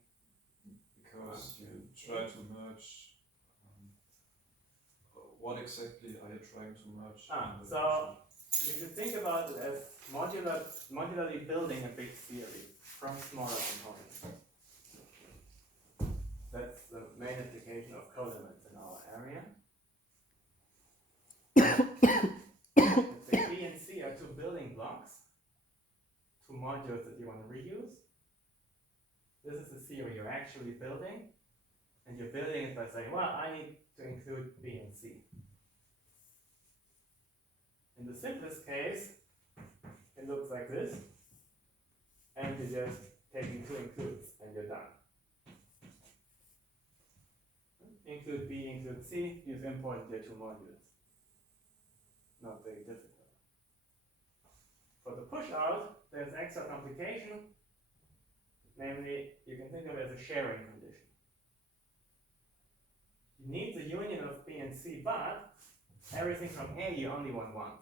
Because you try to merge. What exactly are you trying to merge? So you should think about it as modularly building a big theory from smaller components. That's the main application of colimits in our area. Let's say B and C are two building blocks, two modules that you want to reuse. This is the theory you're actually building, and you're building it by saying, well, I need to include B and C. In the simplest case, it looks like this, and you just taking two includes, and you're done. Include B, include C, you've imported your two modules. Not very difficult. For the push out, there's extra complication. Namely, you can think of it as a sharing condition. You need the union of B and C, but everything from A you only want once.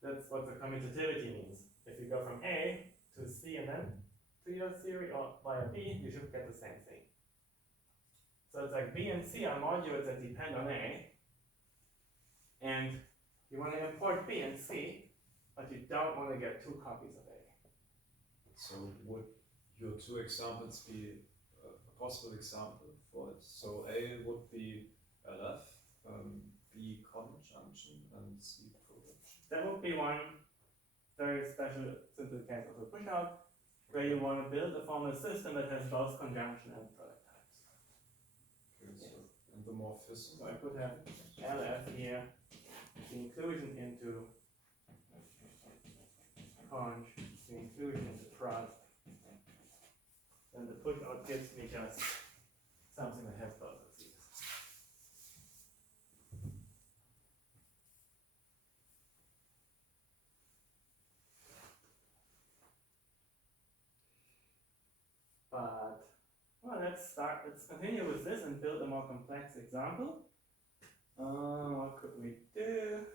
That's what the commutativity means. If you go from A to C and then to your theory, or via B, you should get the same thing. So it's like B and C are modules that depend on A, and you want to import B and C, but you don't want to get two copies of A. So would your two examples be a possible example for it? So A would be LF, B conjunction, and C projection. That would be one very special simple case of a pushout, where you want to build a formal system that has both conjunction and product types. Okay, so and the morphism. So I could have LF here, the inclusion into conj, the inclusion into prod. Then the pushout gives me just something that has both of these. But, well, let's continue with this and build a more complex example. What could we do?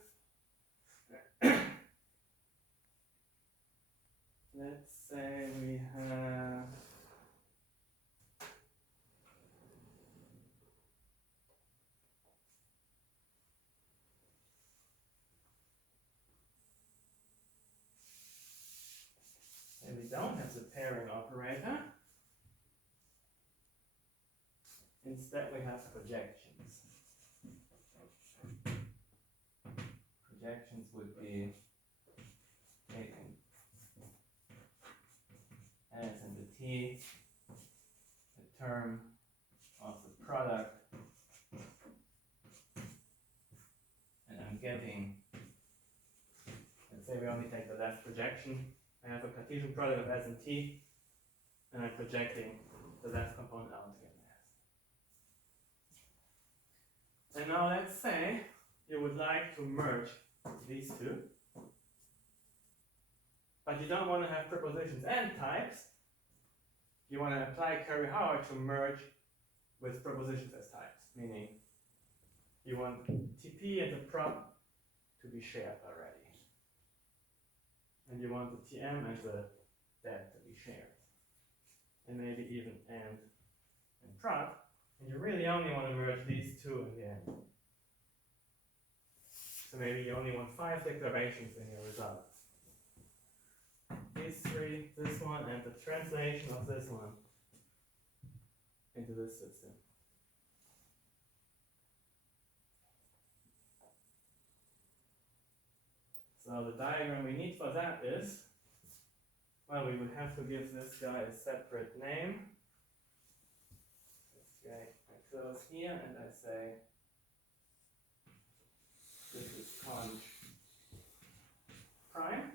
Let's say we have and we don't have the pairing operator. Instead we have projections. Projections would be taken as in the T, the term of the product, and I'm getting, let's say we only take the left projection. I have a Cartesian product of S and T, and I'm projecting the left component out to get an S. And now let's say you would like to merge these two, but you don't want to have prepositions and types. You want to apply Curry-Howard to merge with prepositions as types, meaning you want TP and the prop to be shared already. and you want the TM and the that to be shared. And maybe even and prod, and you really only want to merge these two in the end. So maybe you only want 5 declarations in your result. These 3, this one, and the translation of this one into this system. So the diagram we need for that is, well, we would have to give this guy a separate name. Okay, I close here and I say, this is conj prime,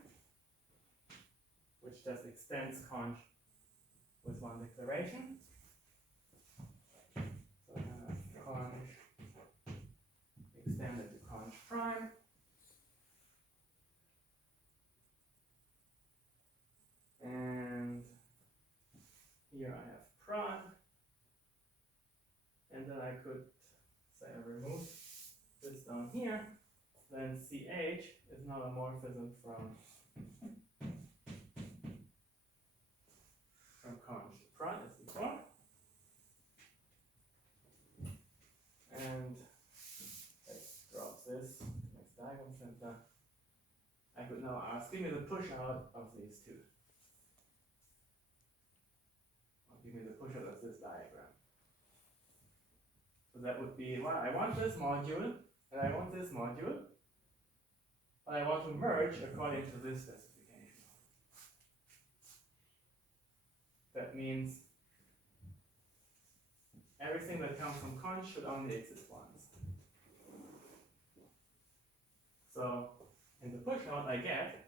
which just extends conj with one declaration. So I have conj extended to conj prime. And here I have prod. And then I could say I remove this down here. Then CH is now a morphism from conj to prod as before. And let's drop this to next diagram center. I could now ask, give me the push out of these two. Or give me the push out of this diagram. So that would be, well, I want this module, and I want this module, but I want to merge according to this specification. That means everything that comes from conj should only exist once. So in the push out I get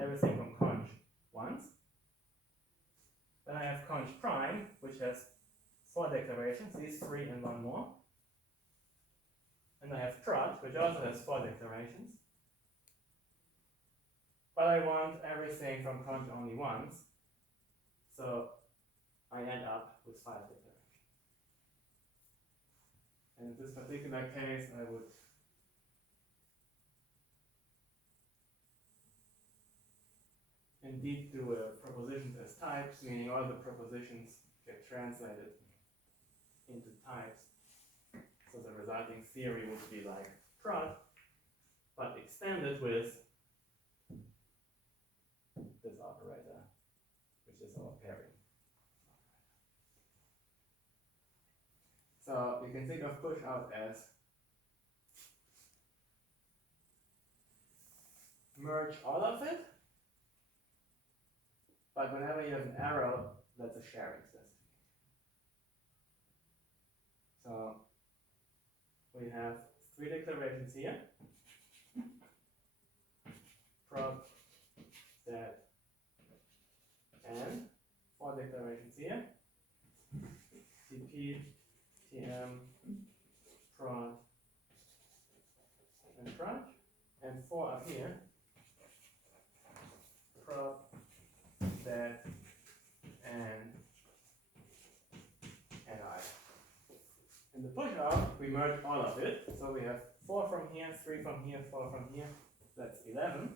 everything from conj once. Then I have conj prime, which has 4 declarations, these 3 and 1 more. And I have prod, which also has 4 declarations. But I want everything from conj only once, so I end up with 5 declarations. And in this particular case, I would indeed do a propositions as types, meaning all the propositions get translated into types. So the resulting theory would be like prod, but extended with this operator, which is our pairing. So you can think of push out as merge all of it, but whenever you have an arrow, that's a sharing specification. So we have 3 declarations here. Prod, that, and 4 declarations here. TP, TM, prod, and prod, and 4 up here. Prod, that, and I. In the push out, we merge all of it. So we have 4 from here, 3 from here, 4 from here. That's 11.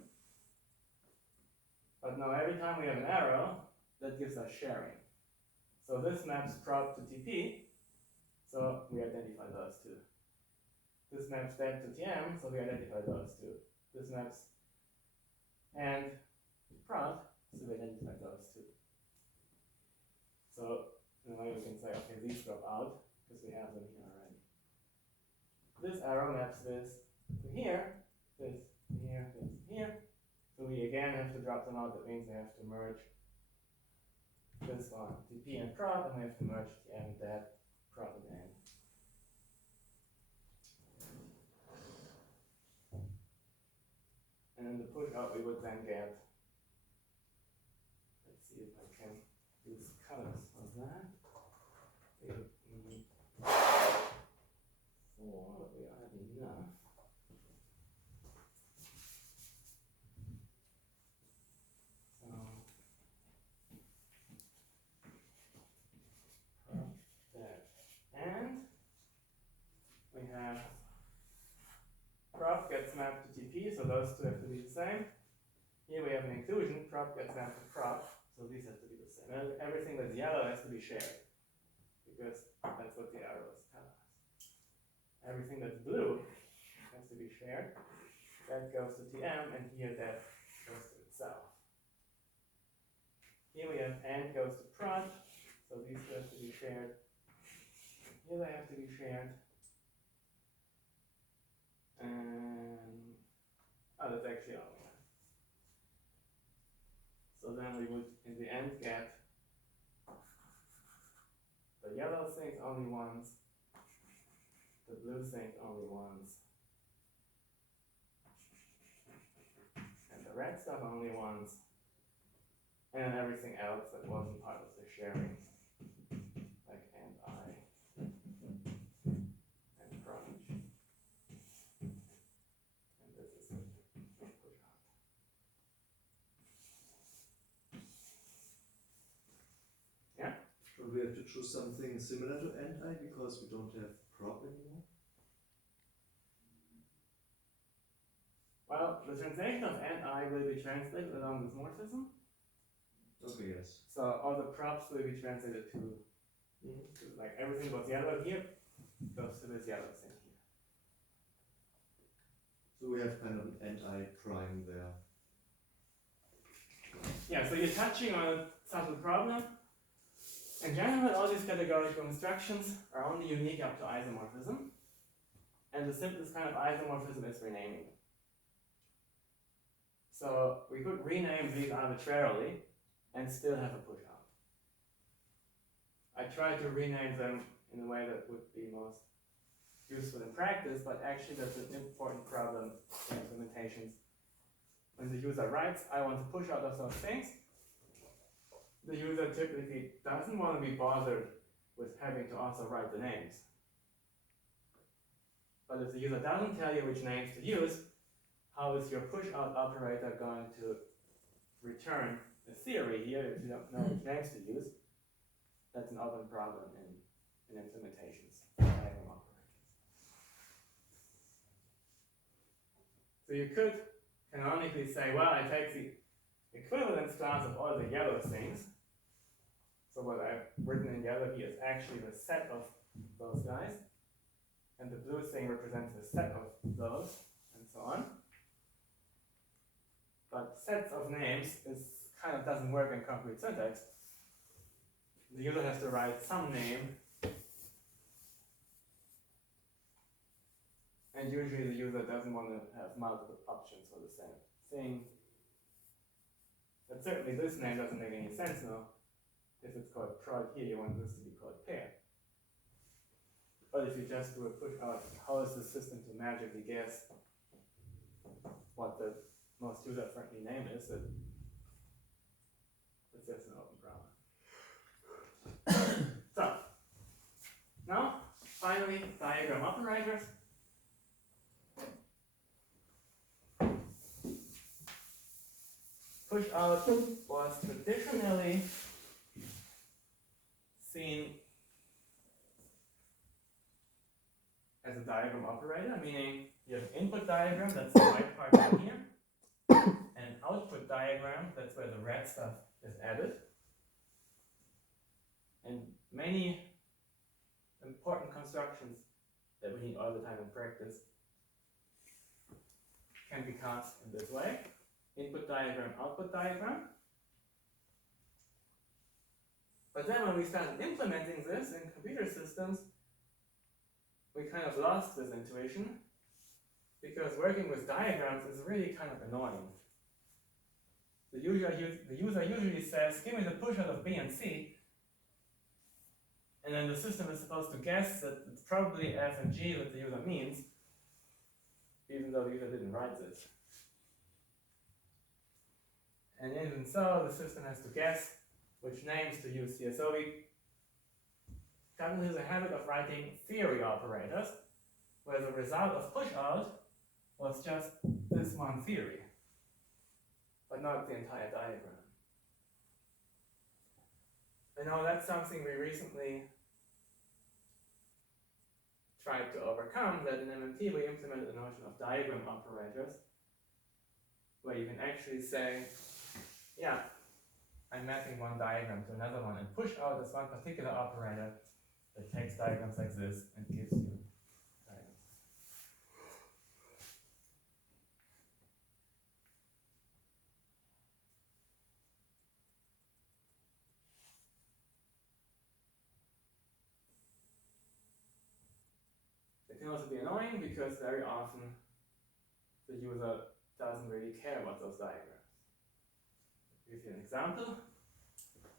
But now every time we have an arrow, that gives us sharing. So this maps prod to TP, so we identify those 2. This maps that to TM, so we identify those 2. This maps and prod, so we identify those 2. So in a way we can say, okay, these drop out, because we have them here already. This arrow maps this to here, this to here, this to here. So we again have to drop them out. That means we have to merge this one, TP and prod, and we have to merge TM and that, prod and end. And in the push out we would then get, let's see if I can use colors for that. We would need 4, but we have enough. And we have prod gets mapped to TP, so those 2 have to be the same. Here we have an inclusion, prop gets down to prop, so these have to be the same. And everything that's yellow has to be shared, because that's what the arrows tell us. Everything that's blue has to be shared. That goes to TM, and here that goes to itself. Here we have and goes to prod, so these two have to be shared. Here they have to be shared. And that's actually all we have. So then we would, in the end, get the yellow things only once, the blue things only once, and the red stuff only once, and everything else that wasn't part of the sharing, like and I, and crunch, and this is the push out. Yeah? So we have to choose something similar to and I because we don't have prop anymore. Well, the translation of and I will be translated along with morphism. Okay, yes. So all the props will be translated to like everything was yellow here goes to this yellow thing here. So we have kind of an and I prime there. Yeah, so you're touching on a subtle problem. In general, all these categorical instructions are only unique up to isomorphism. And the simplest kind of isomorphism is renaming. So we could rename these arbitrarily and still have a push out. I tried to rename them in a way that would be most useful in practice, but actually that's an important problem in implementations. When the user writes, I want to push out of those things, the user typically doesn't want to be bothered with having to also write the names. But if the user doesn't tell you which names to use, how is your push out operator going to return the theory here if you don't know which names to use? That's an open problem in implementations, diagram operators. So you could canonically say, well, I take the equivalence class of all the yellow things. So what I've written in yellow here is actually the set of those guys. And the blue thing represents the set of those, and so on. But sets of names kind of doesn't work in concrete syntax. The user has to write some name, and usually the user doesn't want to have multiple options for the same thing. But certainly this name doesn't make any sense now. If it's called prod here, you want this to be called pair. But if you just do a push out, how is the system to magically guess what the most user-friendly name is? It's just an open problem. So, now, finally, diagram operators. Push out was traditionally seen as a diagram operator, meaning you have an input diagram, that's the white part down here, and an output diagram, that's where the red stuff is added. And many important constructions that we need all the time in practice can be cast in this way. Input diagram, output diagram. But then when we started implementing this in computer systems, we kind of lost this intuition, because working with diagrams is really kind of annoying. The user usually says, give me the push out of B and C, and then the system is supposed to guess that it's probably F and G that the user means, even though the user didn't write this. And even so, the system has to guess which names to use here. So we got into the habit of writing theory operators, where the result of push out was just this one theory, but not the entire diagram. I know that's something we recently tried to overcome, that in MMT we implemented the notion of diagram operators, where you can actually say, yeah, I'm mapping one diagram to another one and push out this one particular operator that takes diagrams like this and gives you diagrams. It can also be annoying because very often the user doesn't really care about those diagrams. I'll give you an example.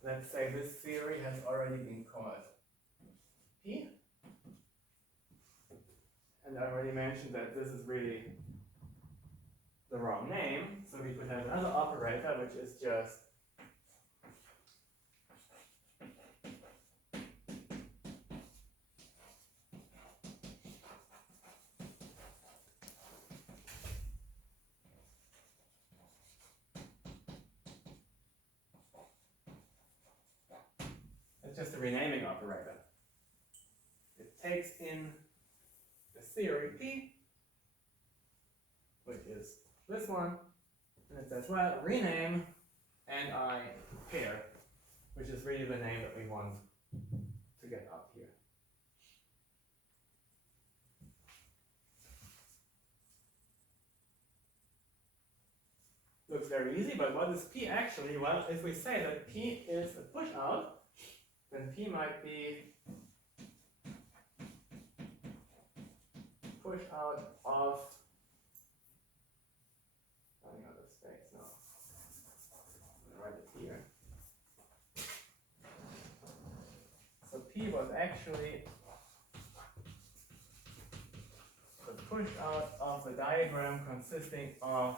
Let's say this theory has already been called P. And I already mentioned that this is really the wrong name, so we could have another operator which is just a renaming operator. It takes in the theory P, which is this one, and it says, well, rename and I pair, which is really the name that we want to get up here. Looks very easy, but what is P actually? Well, if we say that P is a push out, then P might be push out of running out of space. No, I'm gonna write it here. So P was actually the push out of a diagram consisting of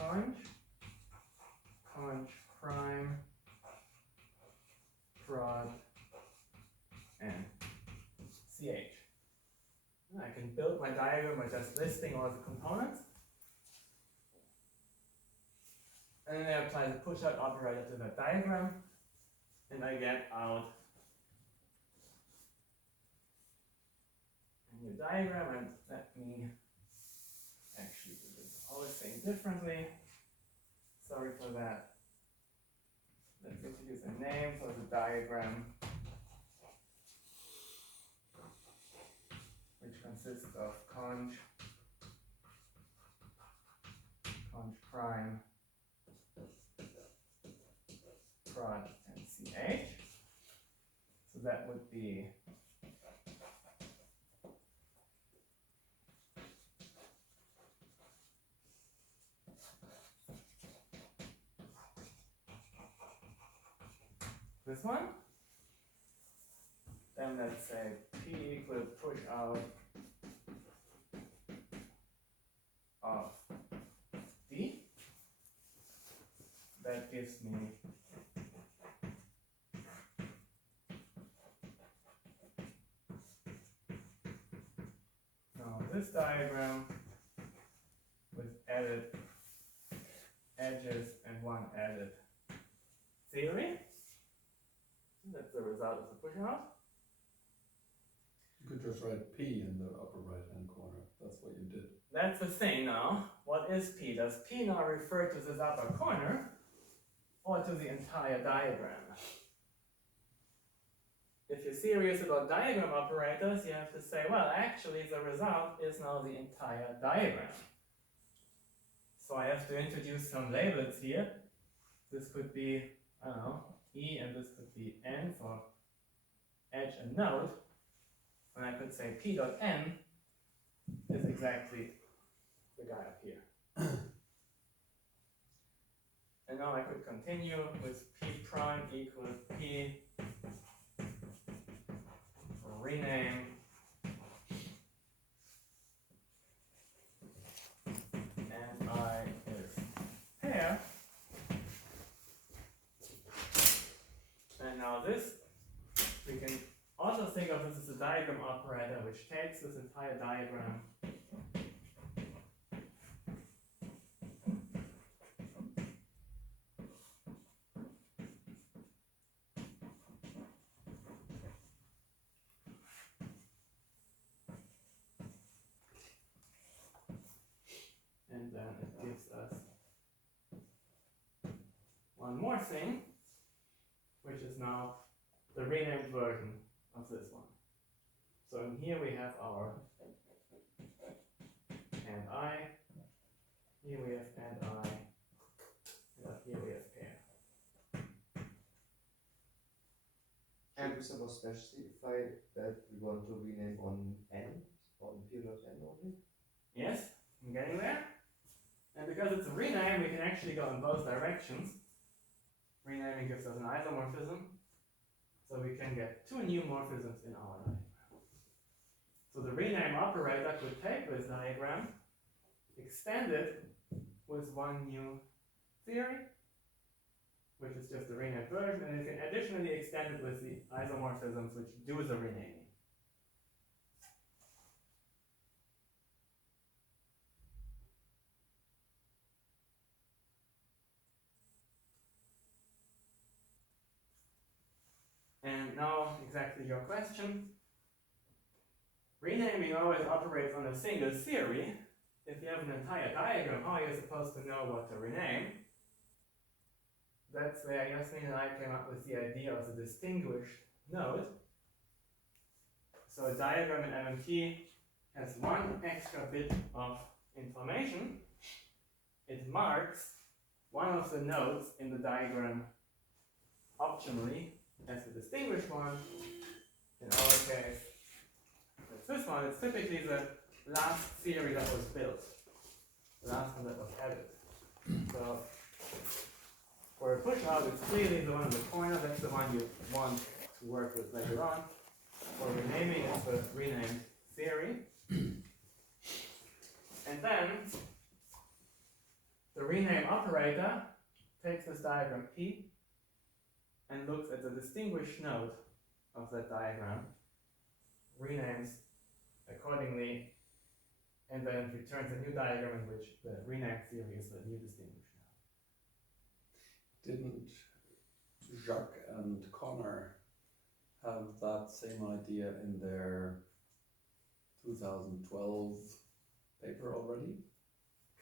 conj prime, prod, and ch. And I can build my diagram by just listing all the components. And then I apply the push out operator to that diagram, and I get out a new diagram. And let me actually do this whole thing differently. Sorry for that. Let's introduce a name for the diagram, which consists of conj prime, prod, and ch. So that would be this one. Then let's say P equals push out of D. That gives me now this diagram with added edges and one added theory. That's the result of the push out. You could just write P in the upper right hand corner. That's what you did. That's the thing now. What is P? Does P now refer to this upper corner or to the entire diagram? If you're serious about diagram operators, you have to say, well, actually the result is now the entire diagram. So I have to introduce some labels here. This could be, I don't know, E, and this could be N for edge and node. And I could say P dot N is exactly the guy up here. And now I could continue with P prime equals P rename and I is pair. And now this, we can also think of this as a diagram operator which takes this entire diagram then it gives us one more thing, which is now the renamed version of this one. So in here we have our and I, here we have and I, and up here we have pair. Should we suppose specify that we want to rename on n, on p.n only? Yes, I'm getting there. And because it's a rename, we can actually go in both directions. Renaming gives us an isomorphism, so we can get two new morphisms in our diagram. So the rename operator could take this diagram, extend it with one new theory, which is just the renamed version, and you can additionally extend it with the isomorphisms which do the renaming. And now exactly your question. Renaming always operates on a single theory. If you have an entire diagram, how are you supposed to know what to rename? That's where Yasmin and I came up with the idea of the distinguished node. So a diagram in MMT has one extra bit of information. It marks one of the nodes in the diagram optionally as the distinguished one. In our case, it's this one. It's typically the last theory that was built, the last one that was added. So for a push out, it's clearly the one in the corner. That's the one you want to work with later on. For renaming, it's the renamed theory. And then the rename operator takes this diagram P and looks at the distinguished node of that diagram, renames accordingly, and then returns a new diagram in which the renamed theory is the new distinguished node. Didn't Jacques and Connor have that same idea in their 2012 paper already?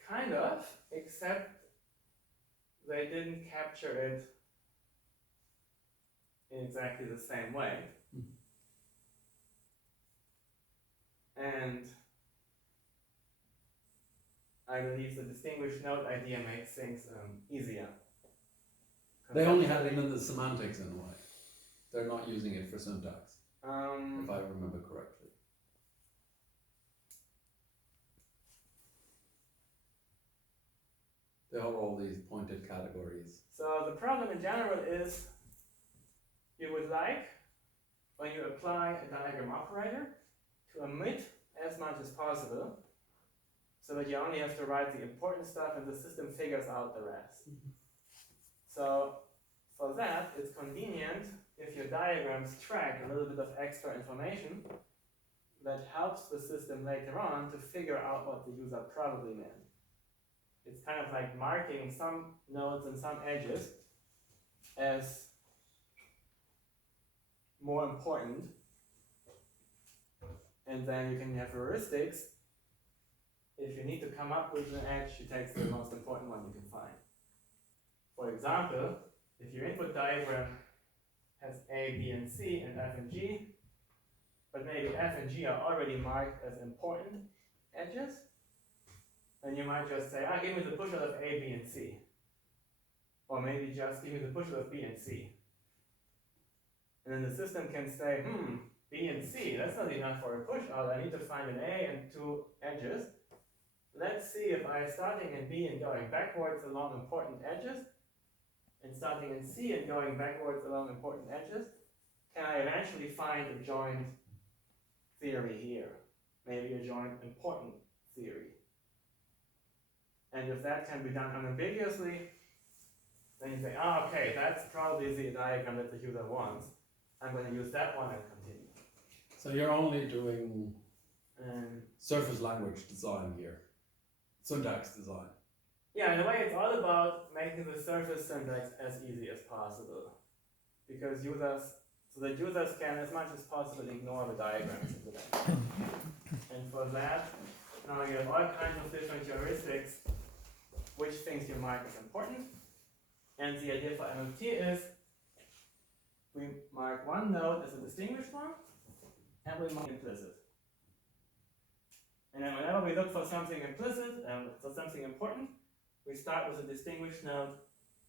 Kind of, except they didn't capture it in exactly the same way. And I believe the distinguished node idea makes things easier. They only had it in the semantics in a way. They're not using it for syntax, if I remember correctly. They have all these pointed categories. So the problem in general is you would like, when you apply a diagram operator, to omit as much as possible, so that you only have to write the important stuff and the system figures out the rest. So for that, it's convenient if your diagrams track a little bit of extra information that helps the system later on to figure out what the user probably meant. It's kind of like marking some nodes and some edges as more important, and then you can have heuristics. If you need to come up with an edge, you take the most important one you can find. For example, if your input diagram has A, B, and C, and F and G, but maybe F and G are already marked as important edges, then you might just say, give me the pusher of A, B, and C. Or maybe just give me the pusher of B and C. And then the system can say, B and C, that's not enough for a push out. I need to find an A and two edges. Let's see if I, starting in B and going backwards along important edges, and starting in C and going backwards along important edges, can I eventually find a joint theory here? Maybe a joint important theory. And if that can be done unambiguously, then you say, okay, that's probably the diagram that the user wants. I'm going to use that one and continue. So you're only doing surface language design here, syntax design. Yeah, in a way it's all about making the surface syntax as easy as possible. Because so that users can as much as possible ignore the diagrams in the diagram. And for that, now you have all kinds of different heuristics which things you mark as important. And the idea for MMT is we mark one node as a distinguished one, and we mark implicit. And then whenever we look for something implicit, for something important, we start with a distinguished node,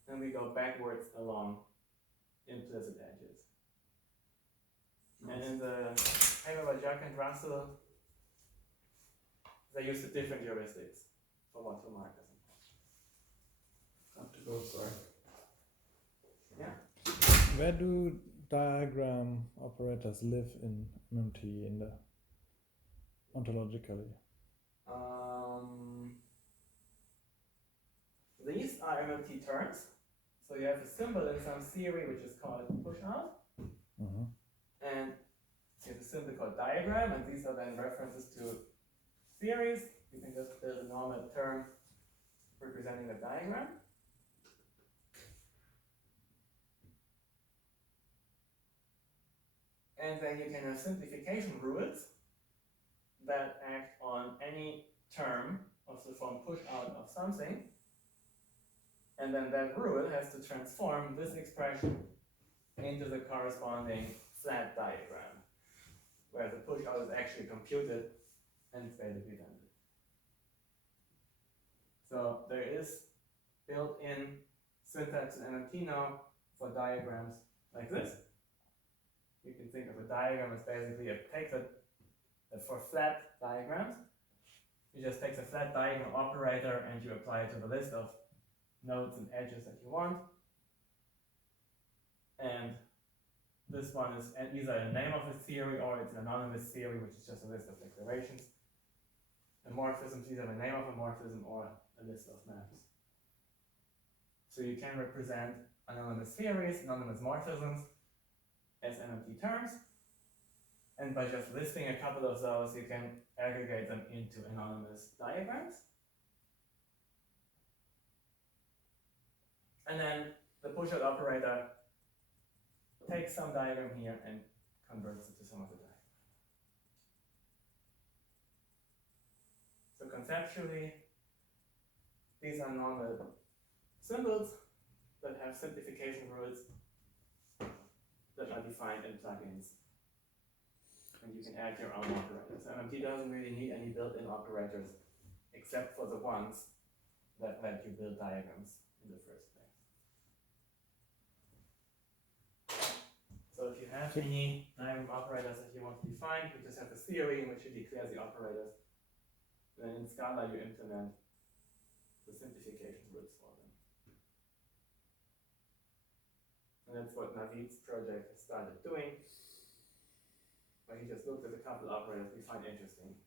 and we go backwards along implicit edges. And in the paper by Jack and Russell, they use the different heuristics for what to mark as important. Have to go, sorry. Yeah. Where do diagram operators live in MMT in the ontologically? These are MMT terms. So you have a symbol in some theory which is called push out. Uh-huh. And there's a symbol called diagram, and these are then references to theories. You can just build a normal term representing a diagram. And then you can have simplification rules that act on any term of the form push out of something. And then that rule has to transform this expression into the corresponding flat diagram, where the push out is actually computed and it's going to be presented. So there is built-in syntax in MMT now for diagrams like this. You can think of a diagram as basically for flat diagrams. You just take the flat diagram operator and you apply it to the list of nodes and edges that you want. And this one is either a name of a theory or it's an anonymous theory, which is just a list of declarations. And morphisms either a name of a morphism or a list of maps. So you can represent anonymous theories, anonymous morphisms as MMT terms. And by just listing a couple of those, you can aggregate them into anonymous diagrams. And then the push-out operator takes some diagram here and converts it to some other diagram. So conceptually, these are normal symbols that have simplification rules that are defined in plugins. And you can add your own operators. MMT doesn't really need any built-in operators except for the ones that let you build diagrams in the first place. So if you have any diagram operators that you want to define, you just have a theory in which you declare the operators. Then in Scala you implement the simplification rules for them. And that's what Navid's project has started doing, where he just looked at a couple of operators we find interesting.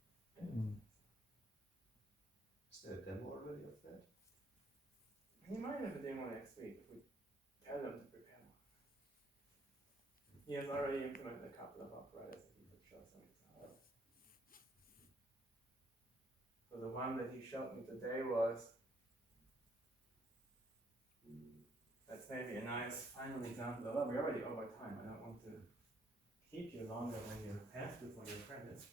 Is there a demo already of that? He might have a demo next week if we tell them to prepare one. He has already implemented a couple of operators that he could show some examples. So the one that he showed me today was, that's maybe a nice final example. Although we're already over time, I don't want to keep you longer than you have to for your credits.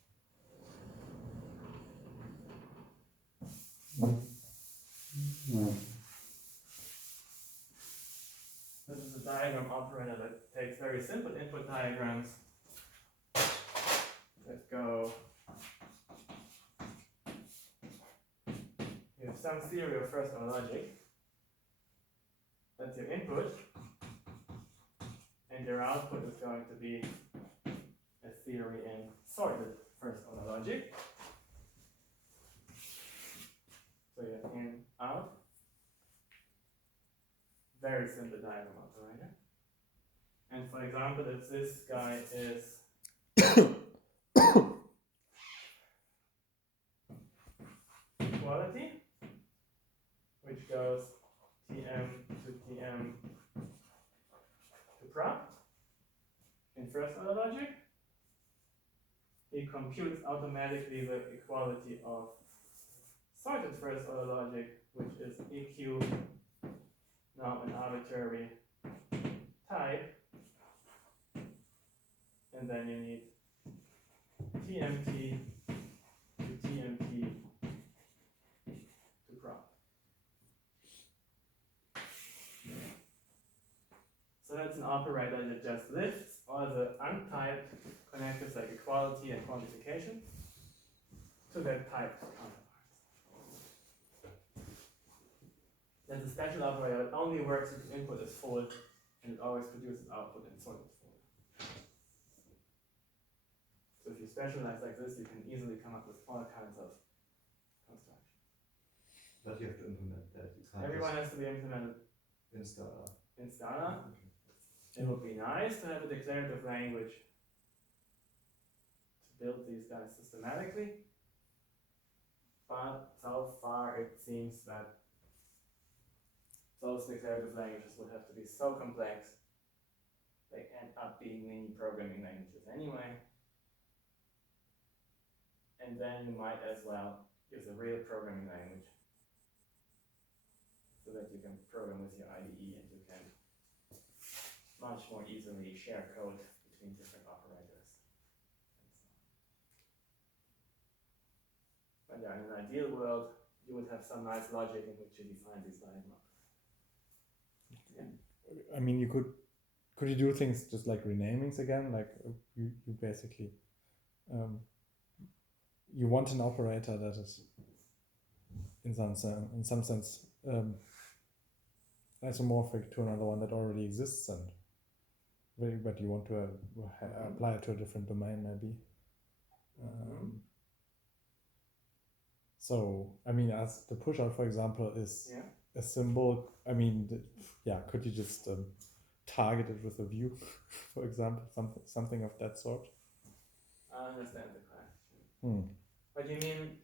This is a diagram operator that takes very simple input diagrams that go. You have some theory of first order logic. That's your input, and your output is going to be a theory in sorted first order logic. So you have in, out. Very simple diagram operator. And for example, if this guy is equality, which goes Tm to Tm to prop in first order logic, he computes automatically the equality of sorted first order logic, which is EQ, now an arbitrary type, and then you need TMT to TMT to prop. that's an operator that just lifts all the untyped connectors like equality and quantification to their typed counterparts. There's a special operator that only works if the input is full and it always produces output in sorted form. So if you specialize like this, you can easily come up with all kinds of constructions. But you have to implement that. You can't Everyone has to be implemented just in Scala. in Scala. It would be nice to have a declarative language to build these guys systematically, but so far it seems that those declarative languages would have to be so complex they end up being mini programming languages anyway. And then you might as well use a real programming language so that you can program with your IDE and you can much more easily share code between different operators. But yeah, in an ideal world, you would have some nice logic in which you define these diagonal operators. I mean, could you do things just like renamings again? Like you basically, you want an operator that is, in some sense, isomorphic to another one that already exists, and but you want to apply it to a different domain, maybe. So, I mean, as the pushout, for example, is a symbol. I mean, could you just target it with a view, for example, something of that sort? I understand the question. But you mean,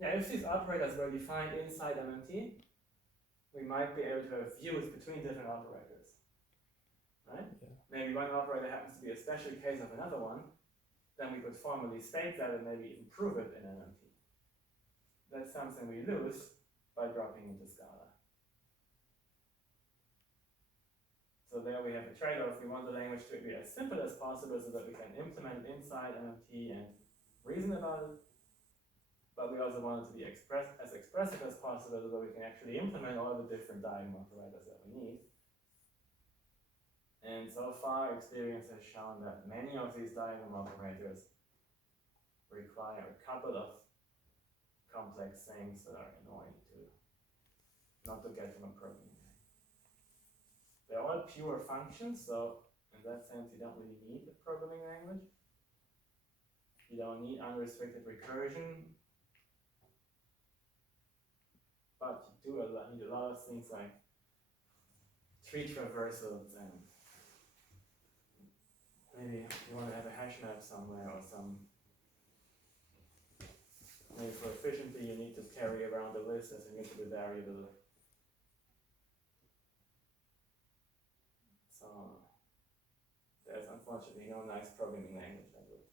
if these operators were defined inside MMT, we might be able to have views between different operators, right? Yeah. Maybe one operator happens to be a special case of another one, then we could formally state that and maybe improve it in MMT. That's something we lose by dropping into Scala. So there we have a trade-off. We want the language to be as simple as possible so that we can implement it inside MMT and reason about it. But we also want it to be as expressive as possible so that we can actually implement all the different diagonal operators that we need. And so far, experience has shown that many of these diagonal operators require a couple of complex things that are annoying not to get from a programming language. They're all pure functions, so in that sense, you don't really need a programming language. You don't need unrestricted recursion, but you do need a lot of things like tree traversals, and maybe you want to have a hash map somewhere or maybe for efficiency you need to carry around the list as a mutable variable. So there's unfortunately no nice programming language that would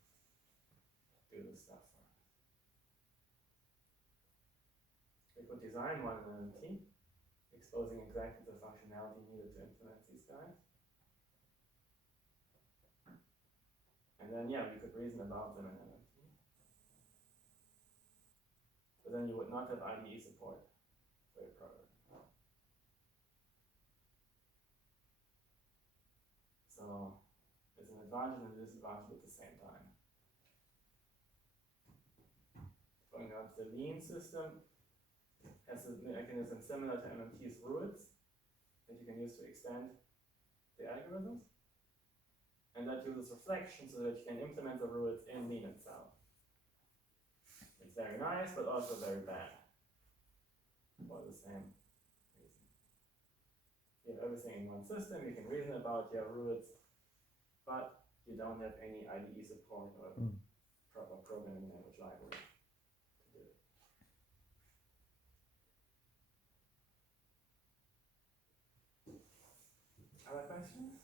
do this stuff for us. We could design one in MMT, exposing exactly the functionality needed to implement these guys. And then we could reason about them in MMT. But then you would not have IDE support for your program. So it's an advantage and a disadvantage at the same time. Going on to the lean system has a mechanism similar to MMT's roots that you can use to extend the algorithms. And that uses reflection so that you can implement the roots in lean itself. It's very nice, but also very bad for the same reason. You have everything in one system, you can reason about your roots, but you don't have any IDE support or proper programming language library to do it. Other questions?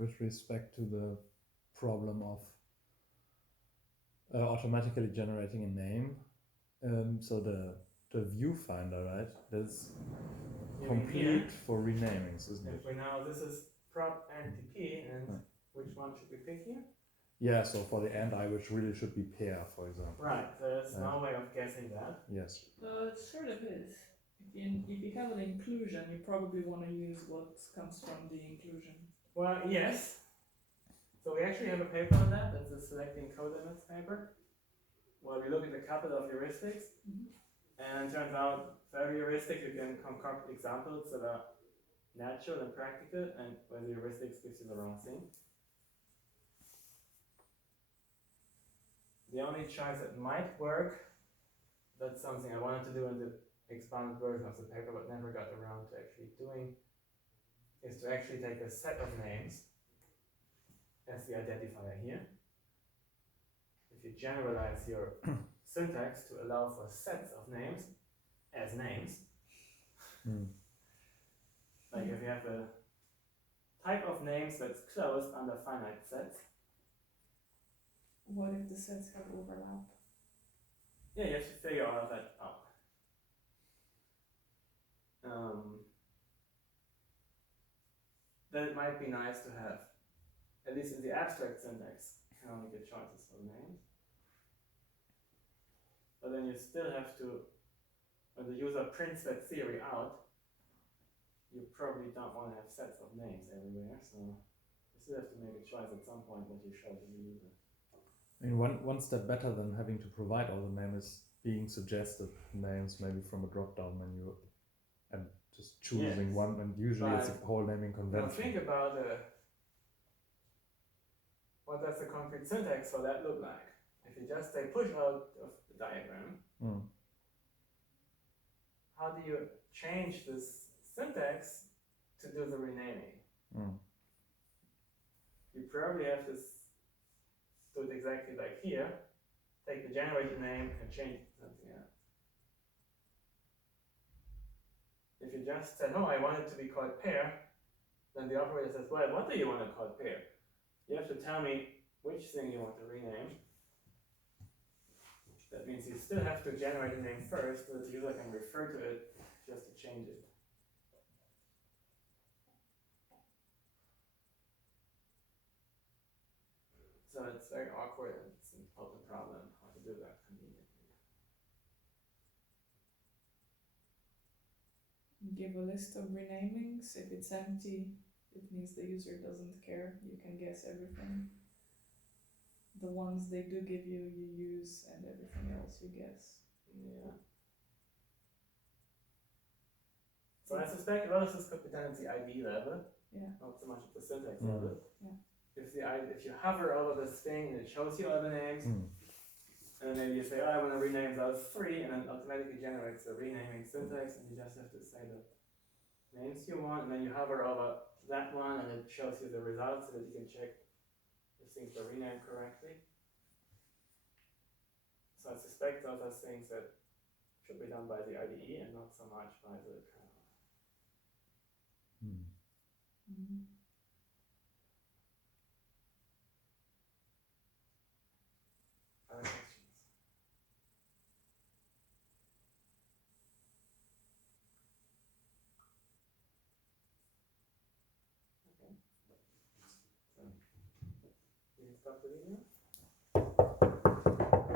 With respect to the problem of automatically generating a name, so the viewfinder, right? That's complete for renamings, isn't it? If we know this is prop and TP, and which one should we pick here? Yeah, so for the and I, which really should be pair, for example. Right, there's no way of guessing that. Yes. It sort of is. If you have an inclusion, you probably want to use what comes from the inclusion. Well, yes. So we actually have a paper on that. That's the selecting code limits paper, where we look at a couple of heuristics, and it turns out for every heuristic you can concoct examples that are natural and practical, and where the heuristics gives you the wrong thing. The only choice that might work, that's something I wanted to do in the expanded version of the paper but never got around to actually doing, is to actually take a set of names as the identifier here. If you generalize your syntax to allow for sets of names as names, like if you have a type of names that's closed under finite sets. What if the sets have overlap? Yeah, you have to figure all of that out. Then it might be nice to have, at least in the abstract syntax, canonical choices for names. But then you still have to, when the user prints that theory out, you probably don't want to have sets of names everywhere, so you still have to make a choice at some point what you show to the user. I mean, one step better than having to provide all the names is being suggested names maybe from a drop-down menu and just choosing one, and usually it's a whole naming convention. Now think about what does the concrete syntax for that look like? If you just say push out of the diagram, how do you change this syntax to do the renaming? You probably have to do it exactly like here, take the generated name and change it to something else. If you just said, oh, I want it to be called pair, then the operator says, well, what do you want to call pair? You have to tell me which thing you want to rename. That means you still have to generate a name first so that the user can refer to it just to change it. So it's very awkward and it's an open problem how to do that conveniently. Give a list of renamings. If it's empty, it means the user doesn't care. You can guess everything. The ones they do give you, you use, and everything else you guess. Yeah. So I suspect a lot of this could be done at the ID level, not so much at the syntax level. Yeah. If you hover over this thing and it shows you all the names, and then maybe you say, oh, I want to rename those three, and then it automatically generates a renaming syntax, and you just have to say the names you want, and then you hover over that one, and it shows you the results so that you can check if things are renamed correctly. So I suspect those are things that should be done by the IDE and not so much by the kernel. Other questions? Okay. So, you can stop the video.